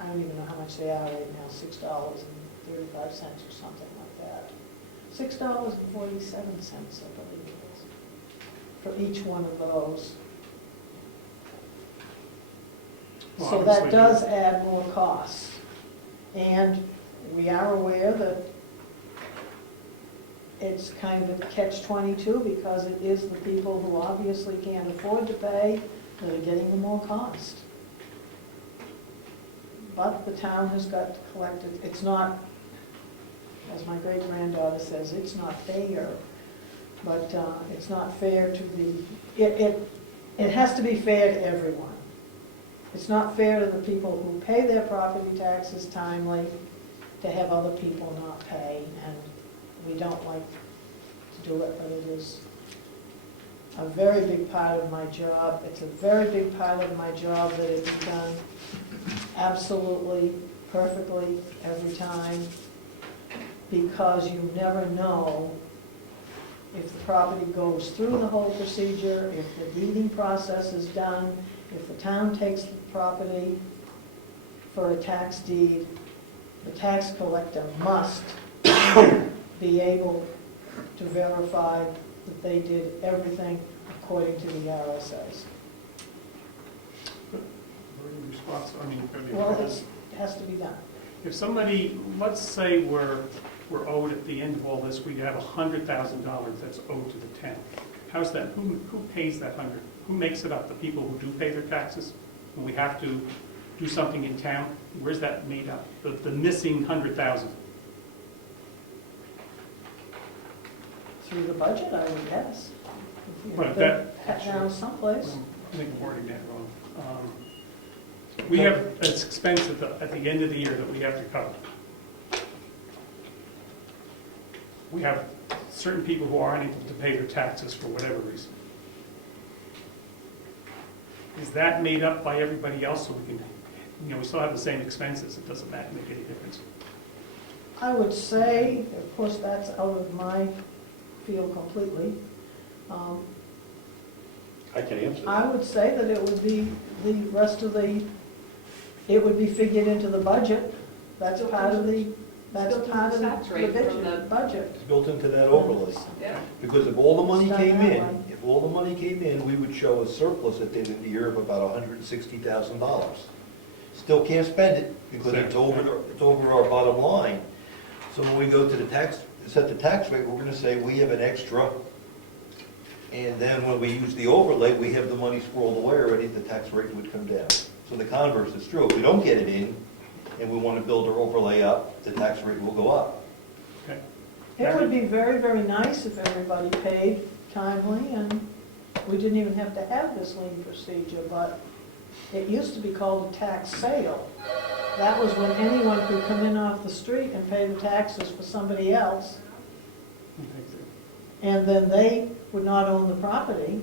I don't even know how much they are right now, $6.35 or something like that. $6.47, I believe it is, for each one of those. Well, So that obviously, does add more costs. And we are aware that it's kind of a catch-22 because it is the people who obviously can't afford to pay that are getting the more cost. But the town has got to collect it. It's not, as my great-granddaughter says, it's not fair. But it's not fair to the, it has to be fair to everyone. It's not fair to the people who pay their property taxes timely to have other people not pay, and we don't like to do it, but it is a very big part of my job. It's a very big part of my job that it's done absolutely, perfectly every time, because you never know if the property goes through the whole procedure, if the deeding process is done, if the town takes the property for a tax deed, the tax collector must be able to verify that they did everything according to the RSAs. Response, I mean, could be- Well, it has to be done. If somebody, let's say we're owed at the end of all this, we have $100,000 that's owed to the town. How's that, who pays that 100? Who makes it up? The people who do pay their taxes? When we have to do something in town, where's that made up? The missing 100,000? Through the budget, I would guess. Well, that- Pat down someplace. I think I'm wording that wrong. We have an expense at the end of the year that we have to cover. We have certain people who are unable to pay their taxes for whatever reason. is that made up by everybody else so we can, we still have the same expenses, it doesn't make any difference? I would say, of course, that's out of my field completely. I can answer that. I would say that it would be the rest of it would be figured into the budget. That's part of the Tax rate from the- budget. It's built into that overlay. Yeah. Because if all the money It's done came that in, way. if all the money came in, we would show a surplus at the end of the year of about $160,000. Still can't spend it because it's over our bottom line. So when we go to set the tax rate, we're gonna say we have an extra. And then when we use the overlay, we have the money squirreled away already, the tax rate would come down. So the converse is true. If we don't get it in and we want to build our overlay up, the tax rate will go up. Okay. It would be very, very nice if everybody paid timely and we didn't even have to have this lien procedure, but it used to be called a tax sale. That was when anyone could come in off the street and pay the taxes for somebody else, and then they would not own the property,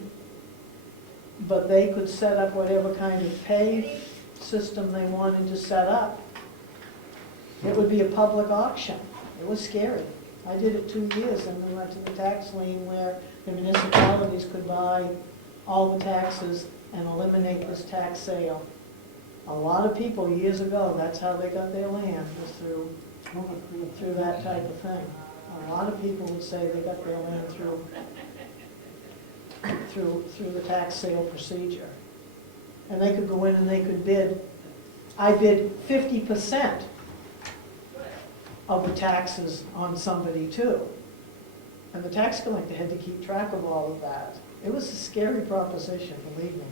but they could set up whatever kind of pay system they wanted to set up. It would be a public auction. It was scary. I did it 2 years and we went to the tax lien where the municipalities could buy all the taxes and eliminate this tax sale. A lot of people years ago, that's how they got their land, was through that type of thing. A lot of people would say they got their land through the tax sale procedure. And they could go in and they could bid. I bid 50% of the taxes on somebody too. And the tax collector had to keep track of all of that. It was a scary proposition, believe me.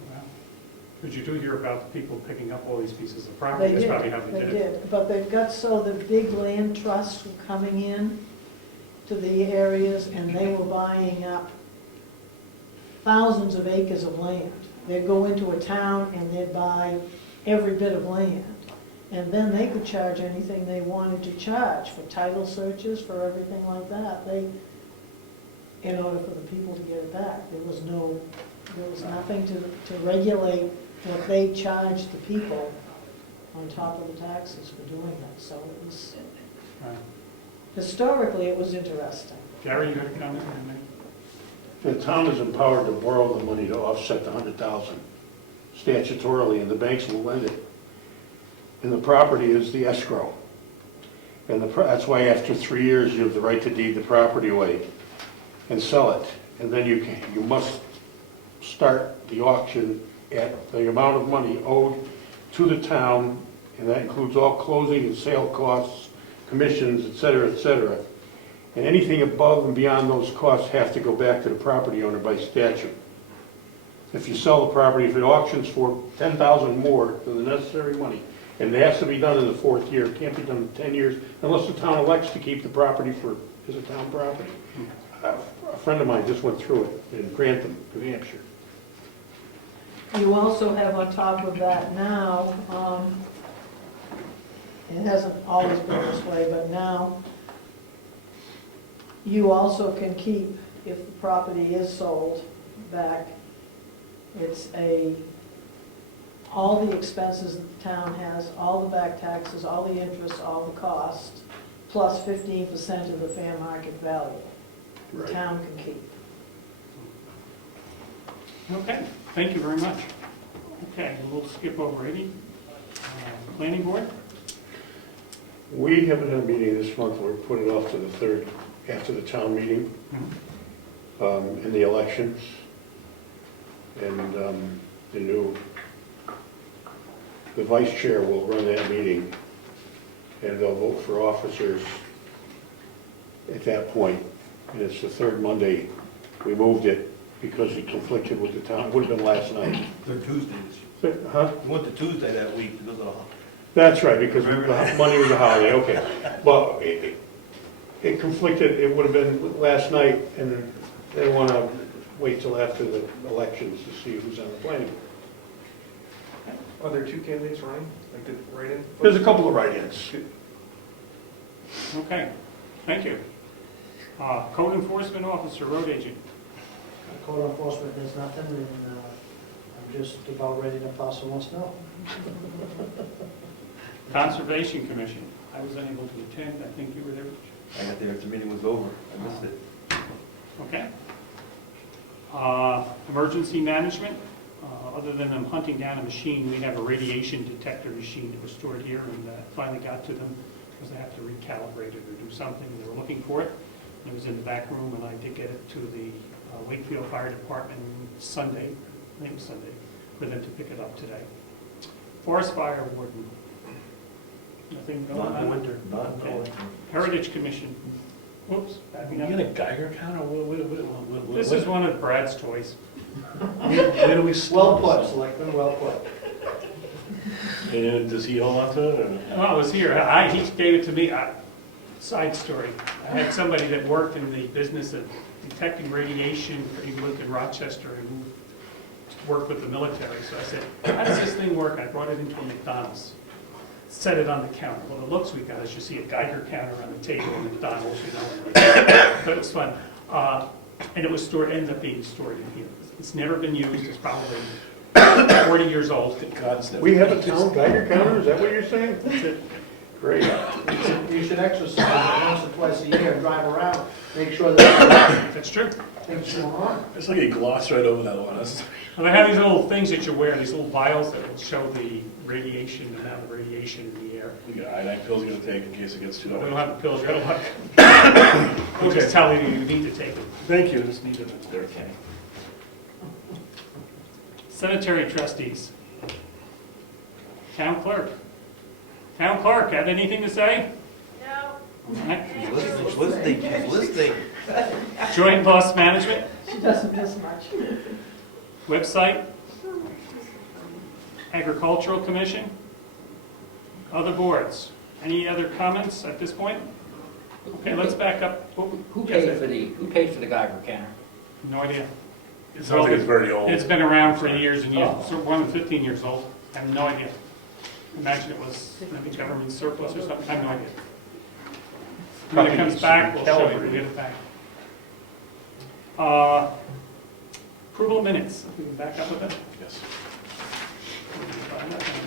But you do hear about the people picking up all these pieces of property, They that's did, probably how they did it. but they've got so the big land trusts were coming in to the areas and they were buying up thousands of acres of land. They'd go into a town and they'd buy every bit of land. And then they could charge anything they wanted to charge for title searches, for everything like that. In order for the people to get it back, there was nothing to regulate what they charged the people on top of the taxes for doing that. So it was, Right. historically, it was interesting. Gary, you had a comment on that? The town is empowered to borrow the money to offset the $100,000 statutorily, and the banks will lend it. And the property is the escrow. And that's why after 3 years, you have the right to deed the property away and sell it. And then you must start the auction at the amount of money owed to the town, and that includes all closing and sale costs, commissions, et cetera, et cetera. And anything above and beyond those costs have to go back to the property owner by statute. If you sell the property, if it auctions for $10,000 more than the necessary money, and it has to be done in the 4th year, it can't be done in 10 years, unless the town elects to keep the property as a town property. A friend of mine just went through it in Grantham, New Hampshire. You also have on top of that now, it hasn't always been this way, but now, you also can keep, if the property is sold back, all the expenses that the town has, all the back taxes, all the interest, all the costs, plus 15% of the fair market value, the Right. town can keep. Okay, thank you very much. Okay, we'll skip over 80. Planning board? We haven't had a meeting this month, we're putting it off to the 3rd, after the town meeting, in the elections. And the vice chair will run that meeting, and they'll vote for officers at that point. And it's the 3rd Monday. We moved it because it conflicted with the town, it would have been last night. They're Tuesdays. Huh? We went to Tuesday that week because of the That's right, because Monday was a holiday, okay. Well, it conflicted, it would have been last night, and they want to wait till after the elections to see who's on the planning. Are there 2 candidates running, like the write-in? There's a couple of write-ins. Okay, thank you. Code enforcement officer, road agent. Code enforcement, there's nothing, and I'm just about ready to plow some more snow. Conservation Commission, I was unable to attend, I think you were there. I got there if the meeting was over, I missed it. Okay. Emergency management, other than them hunting down a machine, we have a radiation detector machine that was stored here, and finally got to them because they have to recalibrate it or do something, and they were looking for it. It was in the back room, and I did get it to the Wakefield Fire Department Sunday, I think it was Sunday, for them to pick it up today. Forest Fire Warden, nothing going on? Not in the winter, not in the Okay. winter. Heritage Commission, whoops, backing You up. got a Geiger counter? What- This is one of Brad's toys. Where do we Well store put, this? Selectman, well put. And does he hold on to it, or? Well, it was here, he gave it to me, side story. I had somebody that worked in the business of detecting radiation, he lived in Rochester and worked with the military, so I said, how does this thing work? I brought it into a McDonald's, set it on the counter. Well, the looks we got is you see a Geiger counter on the table in McDonald's, you know, but it was fun. And it was stored, ends up being stored in here. It's never been used, it's probably 40 years old. God's never. We have a town Geiger counter, is that what you're saying? That's it. Great. You should exercise it once or twice a year, drive around, make sure that That's true. things going on. It's like a gloss right over that one. That's- And they have these little things that you wear, these little vials that will show the radiation, the amount of radiation in the air. You got iodine pills you gotta take in case it gets too We don't hot. have the pills, we don't have. We'll just tell you you need to take it. Thank you, just needed it there, Kenny. Cemetery trustees. Town clerk. Town clerk, have anything to say? No. She's listening, she's listening. Joint loss management, She doesn't miss much. website. Agricultural Commission. Other boards. Any other comments at this point? Okay, let's back up. Oh, Who yes, paid for the Geiger counter? No idea. It sounds like it's very old. It's been around for years and years, Oh. so more than 15 years old. I have no idea. Imagine it was maybe government surplus or something, I have no idea. When it comes back, we'll show you, we'll get it back. Approval of minutes, if we can back up with that. Yes.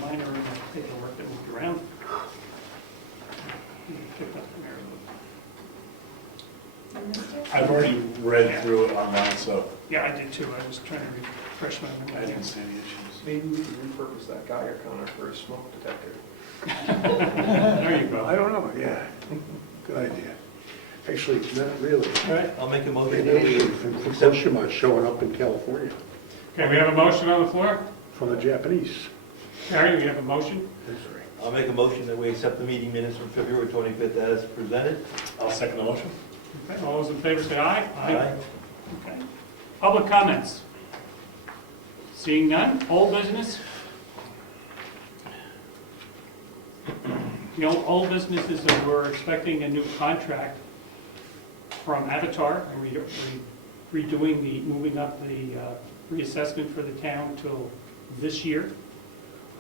Mine are in the paperwork that moved around. Picked up the mirror. I've already read through it online, so Yeah, I did too, I was trying to refresh my I memory. didn't see any issues. Maybe we could repurpose that Geiger counter for a smoke detector. There you go. I don't know, yeah. Good idea. Actually, not really. All right. I'll make a motion Maybe that we actually from Fukushima showing up in California Okay, we have a motion on the floor. from the Japanese. Harry, we have a motion. That's right. I'll make a motion that we accept the meeting minutes from February 25th as presented. I'll second the motion. Okay, all those in favor say aye. Aye. Okay. Public comments? Seeing none, old business? The old business is that we're expecting a new contract from Avatar, and redoing the, moving up the reassessment for the town till this year.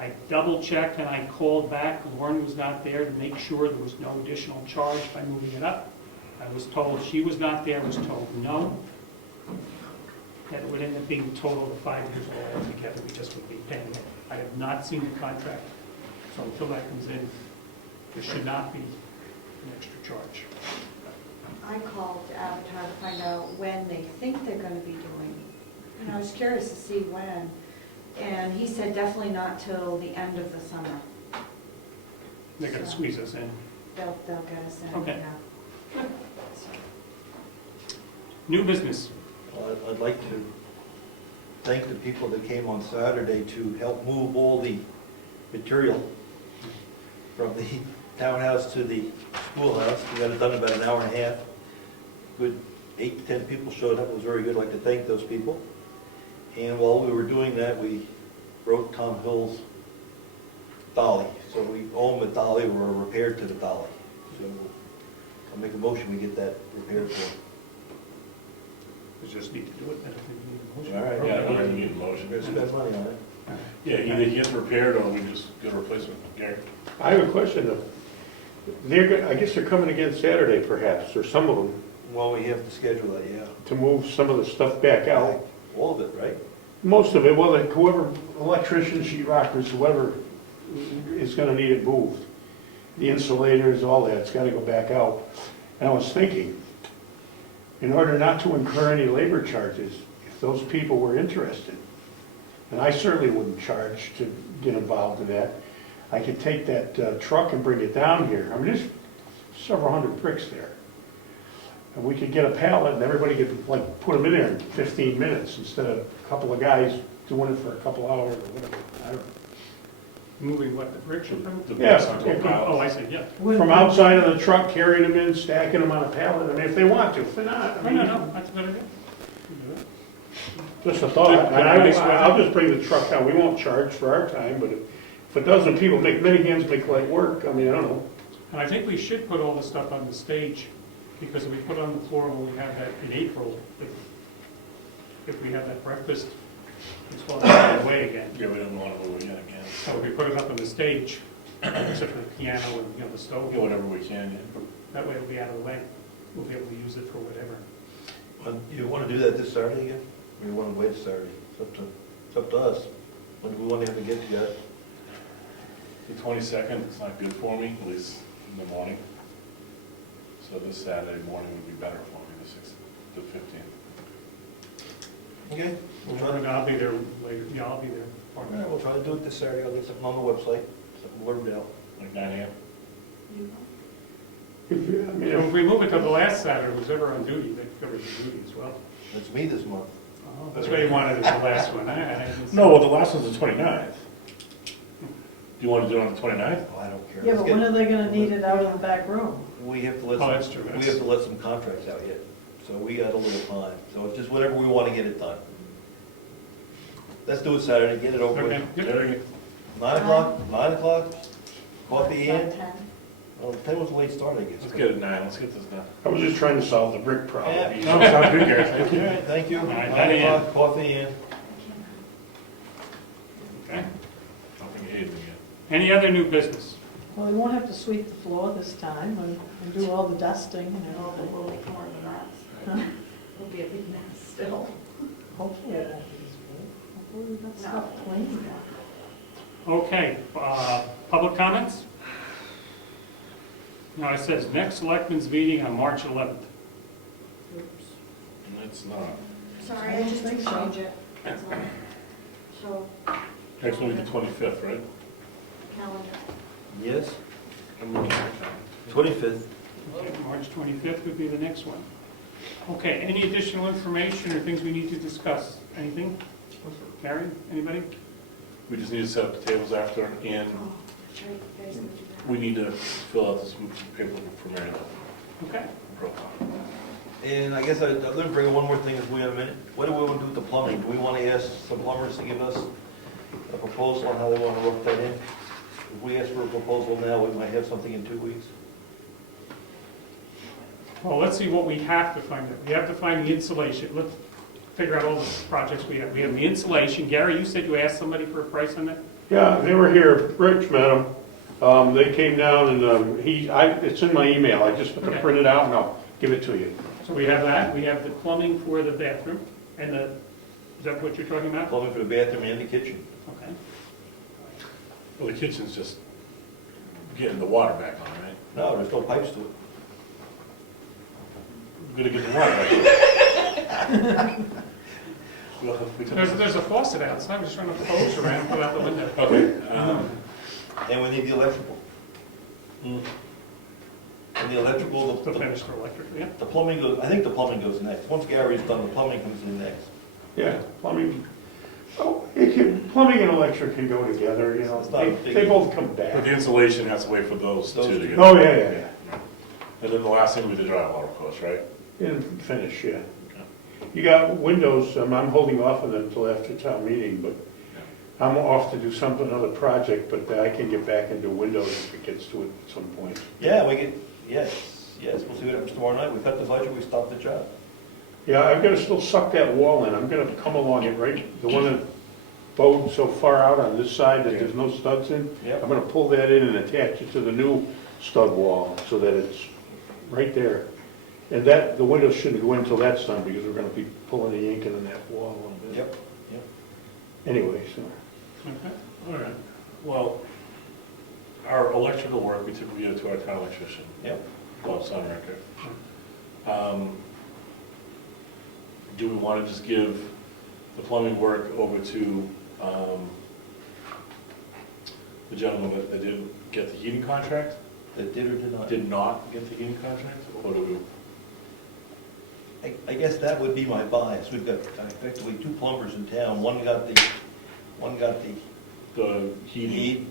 I double checked and I called back, Lauren was not there to make sure there was no additional charge by moving it up. I was told she was not there, I was told no. That it would end up being a total of 5 years old altogether, we just would be paying it. I have not seen the contract, so until that comes in, there should not be an extra charge. I called Avatar to find out when they think they're gonna be doing, and I was curious to see when. And he said definitely not till the end of the summer. They're gonna squeeze us in. They'll get us in, Okay. yeah. New business. Well, I'd like to thank the people that came on Saturday to help move all the material from the townhouse to the schoolhouse. We got it done in about an hour and a half. Good 8 to 10 people showed up. It was very good. I'd like to thank those people. And while we were doing that, we wrote Tom Hill's dolly. So we own the dolly, we're repaired to the dolly. So I'll make a motion, we get that repaired for him. We just need to do it, then if we need a motion. All right. Yeah, I don't even need a We're motion. gonna spend money on it. Yeah, either he gets repaired or we just get a replacement. Gary? I have a question though. I guess they're coming again Saturday perhaps, or some of them, Well, we have to schedule that, yeah. to move some of the stuff back out. All of it, right? Most of it, well, like whoever, electricians, sheet rockers, whoever is gonna need it moved. The insulators, all that, it's gotta go back out. And I was thinking, in order not to incur any labor charges, if those people were interested, and I certainly wouldn't charge to get involved in that, I could take that truck and bring it down here. I mean, there's several hundred bricks there. And we could get a pallet and everybody could like put them in there in 15 minutes instead of a couple of guys doing it for a couple hours or whatever. I don't know. Moving what, the bricks or something? The Yeah. bricks onto a pile. Oh, I see, yeah. From outside of the truck, carrying them in, stacking them on a pallet, I mean, if they want to, if they're not, I No, mean. no, no, that's a good idea. You can do it. Just a thought, Good, and nice weather. I'll just bring the truck down, we won't charge for our time, but if a dozen people make, many hands make light work, I mean, I don't know. And I think we should put all the stuff on the stage, because if we put it on the floor when we have that in April, if we have that breakfast, it's going to go away again. Yeah, we don't want to move it again. So if we put it up on the stage, except for the piano and, the stove, Yeah, whatever we can, yeah. that way it'll be out of the way. We'll be able to use it for whatever. You want to do that this Saturday again, or you want to wait Saturday? It's up to us. When do we want to have to get together? The 22nd, it's not good for me, at least in the morning. So this Saturday morning would be better for me, the 15th. Okay. We'll try to, I'll be there later, yeah, I'll be there. all right, we'll try to do it this Saturday. I'll get something on the website, something blurred out. Like 9 AM? If you- I mean, So if- if we move it to the last Saturday, who's ever on duty, that covers the duty as well. It's me this month. Oh, that's why you wanted it as the last one. I didn't see- No, well, the last one's the 29th. Do you want to do it on the 29th? Oh, I don't care. Yeah, Let's but get- when are they gonna need it out of the back room? We have to let Oh, that's true. some, we have to let some contracts out yet, so we got a little time. So it's just whatever we want to get it done. Let's do it Saturday, get it over Okay, with. yep. 9 o'clock, 9 o'clock, coffee in. About 10. Well, 10 was a late start, I guess. Let's get it 9, let's get this done. I was just trying to solve the brick problem. Yeah. No, sounds good, Gary, thank All you. right, thank you. All right, 9 9 a.m. o'clock, coffee in. Okay. Nothing hated again. Any other new business? Well, we won't have to sweep the floor this time and do all the dusting and Oh, everything. we'll make more than that. Huh? It'll be a big mess still. Hopefully it won't be as big. Hopefully we got stuff No. cleaned. Okay, public comments? No, it says next selectmen's meeting on March 11th. Oops. And it's not. Sorry, I I don't just think didn't so. change it. That's all. So, Next one will be the 25th, right? calendar. Yes, I'm looking at it. 25th. Okay, March 25th would be the next one. Okay, any additional information or things we need to discuss? Anything? Gary, anybody? We just need to set up the tables after, and Oh, that's right, you guys need to do that. we need to fill out this paperwork for Mary Lou. Okay. Profile. And I guess I'd let me bring one more thing if we have a minute. What do we want to do with the plumbing? Do we want to ask some plumbers to give us a proposal on how they want to work that in? If we ask for a proposal now, we might have something in 2 weeks. Well, let's see what we have to find out. We have to find the insulation. Let's figure out all the projects we have. We have the insulation. Gary, you said you asked somebody for a price on that? Yeah, they were here, Rich met them, they came down and, it's in my email, I just have to Okay. print it out and I'll give it to you. So we have that. We have the plumbing for the bathroom and the, is that what you're talking about? Plumbing for the bathroom and the kitchen. Okay. Well, the kitchen's just getting the water back on, right? No, there's no pipes to it. We're gonna get the water back. Well, we took- There's a faucet outside. I'm just trying to hose around and put out the window. Okay, And we need the electrical. mm, And the electrical, To finish the electric, yeah. the plumbing goes, I think the plumbing goes next. Once Gary's done, the plumbing comes in next. Yeah, plumbing, plumbing and electric can go together, you know, It's not a they big- both come but back. the insulation has to wait for those Those two to two. get. Oh, yeah. And then the last thing will be the drywall, of course, right? And finish, yeah. You got windows, I'm holding off on them until after town meeting, but I'm off to do something, another project, but I can get back into windows if it gets to it at some point. Yeah, we get, yes, we'll see what happens tomorrow night. We cut the budget, we stop the job. Yeah, I've got to still suck that wall in, I'm gonna come along it, right, the one that bowed so far out on this side that there's no studs in. Yep. I'm gonna pull that in and attach it to the new stud wall, so that it's right there. And that, the windows shouldn't go in until that's done, because we're gonna be pulling the ink in that wall a little bit. Yep, yep. Anyway, so. Okay. All right, well, our electrical work, we typically give it to our town electrician. Yep. Bob's on record. Do we want to just give the plumbing work over to the gentleman that didn't get the heating contract? That did or did not? Did not get the heating contract, or do we? I guess that would be my bias. We've got effectively two plumbers in town. One got the The heating, heat.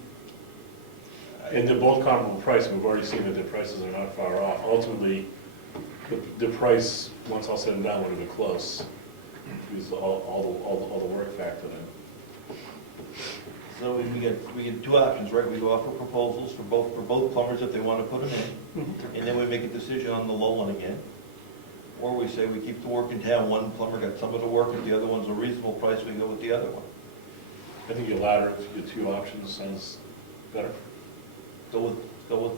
and they're both comparable price, we've already seen that their prices are not far off. Ultimately, the price, once all said and done, would have been close, because all the work factored in. So we get two options, right? We offer proposals for both plumbers if they want to put them in, and then we make a decision on the low one again. Or we say we keep the work in town, one plumber got some of the work, if the other one's a reasonable price, we go with the other one. I think your latter, your two options sounds better. Go with,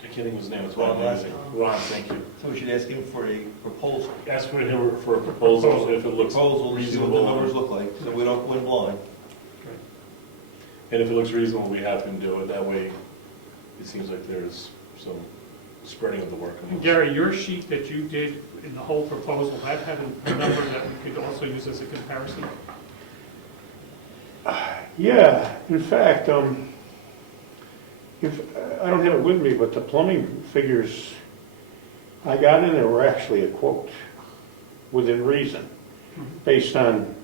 I can't think of his name, it's Ron Ron. Lassie. Ron, thank you. so we should ask him for a proposal. Ask for him for a proposal, if it looks Proposal, to see what the numbers reasonable. look like, so we don't go in blind. And if it looks reasonable, we have him do it, that way it seems like there's some spreading of the work. And Gary, your sheet that you did in the whole proposal, that had a number that we could also use as a comparison? Yeah, in fact, if, I don't have it with me, but the plumbing figures I got in there were actually a quote, within reason, based on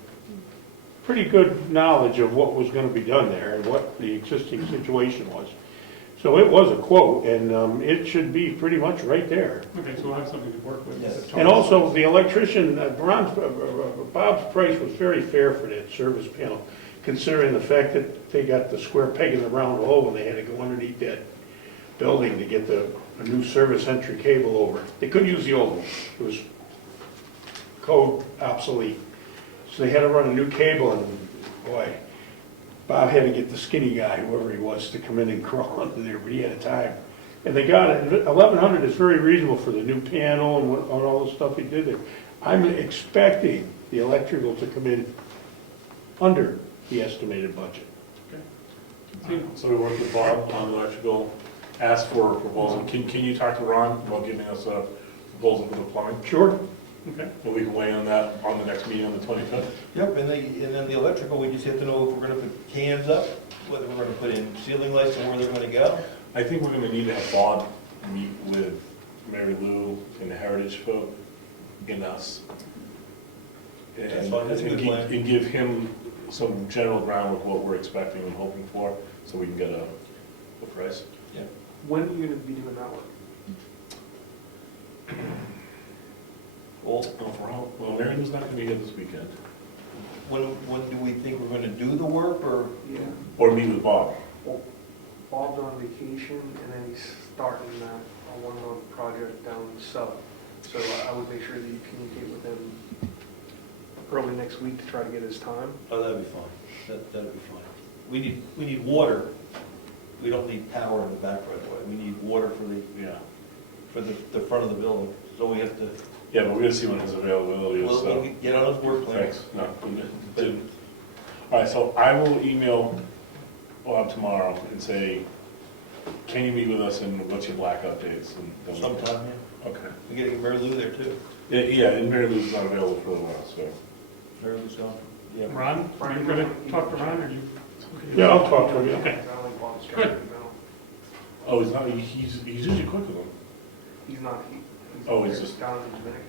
pretty good knowledge of what was gonna be done there and what the existing situation was. So it was a quote, and it should be pretty much right there. Okay, so we'll have something to work with. Yes. And also, the electrician, Bob's price was very fair for that service panel, considering the fact that they got the square peg in the round hole when they had to go underneath that building to get a new service entry cable over. They couldn't use the old one. It was code obsolete. So they had to run a new cable, and boy, Bob had to get the skinny guy, whoever he was, to come in and crawl under there, but he had time. And they got it. 1,100 is very reasonable for the new panel and all the stuff he did there. I'm expecting the electrical to come in under the estimated budget. So we worked with Bob on electrical, asked for a proposal. Can you talk to Ron about giving us a proposal for the plumbing? Sure. Okay. And we can weigh on that on the next meeting on the 25th? Yep, and then the electrical, we just have to know if we're gonna put cans up, whether we're gonna put in ceiling lights and where they're gonna go. I think we're gonna need to have Bob meet with Mary Lou and the Heritage folk and us. That's fine, that's a good plan. And give him some general ground of what we're expecting and hoping for, so we can get a price. When are you gonna be doing that work? Well, Mary Lou's not gonna be here this weekend. When do we think we're gonna do the work, or? Yeah. Or meet with Bob. Well, Bob's on vacation, and then he's starting a one-month project down south. So I would make sure that you communicate with him early next week to try to get his time. Oh, that'd be fine, that'd be fine. We need water, we don't need power in the back right away, we need water for the front of the building, so we have to. Yeah, but we're gonna see when his availability is, We'll so. get on his work plan. Thanks, no, didn't. All right, so I will email Bob tomorrow and say, can you meet with us and what's your blackout dates? And then we- Sometime, yeah. Okay. We gotta get Mary Lou there too. Yeah, and Mary Lou's not available for a while, so. Mary Lou's gone. Yeah. Ron, are you going to talk to Ron, or you? Yeah, I'll talk to him, yeah. Okay. I don't think Bob's Good. trying to know. Oh, he's not, he's usually quick with them. He's not, He's just down in Dominican.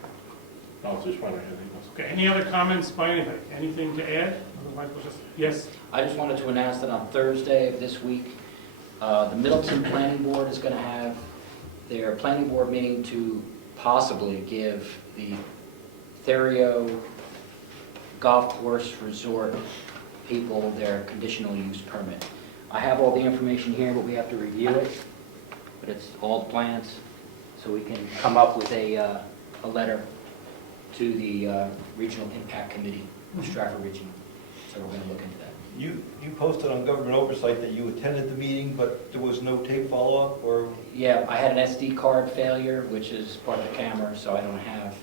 Oh, so he's probably not anything else. Okay, any other comments by anybody? Anything to add? Otherwise, we'll just, yes? I just wanted to announce that on Thursday of this week, the Middleton Planning Board is going to have their planning board meeting to possibly give the Therio Golf Course Resort people their conditional use permit. I have all the information here, but we have to review it. But it's all the plans, so we can come up with a letter to the Regional Impact Committee, Stratford Regional. So we're going to look into that. You posted on Government Oversight that you attended the meeting, but there was no tape follow-up, or? Yeah, I had an SD card failure, which is part of the camera, so I don't have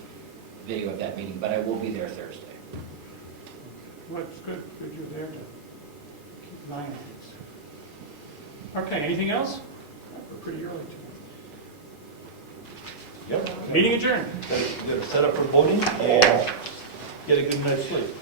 video of that meeting, but I will be there Thursday. Well, it's good you're there to keep an eye on things. Okay, anything else? We're pretty early tonight. Yep. Meeting adjourned. Set up for voting and get a good night's sleep.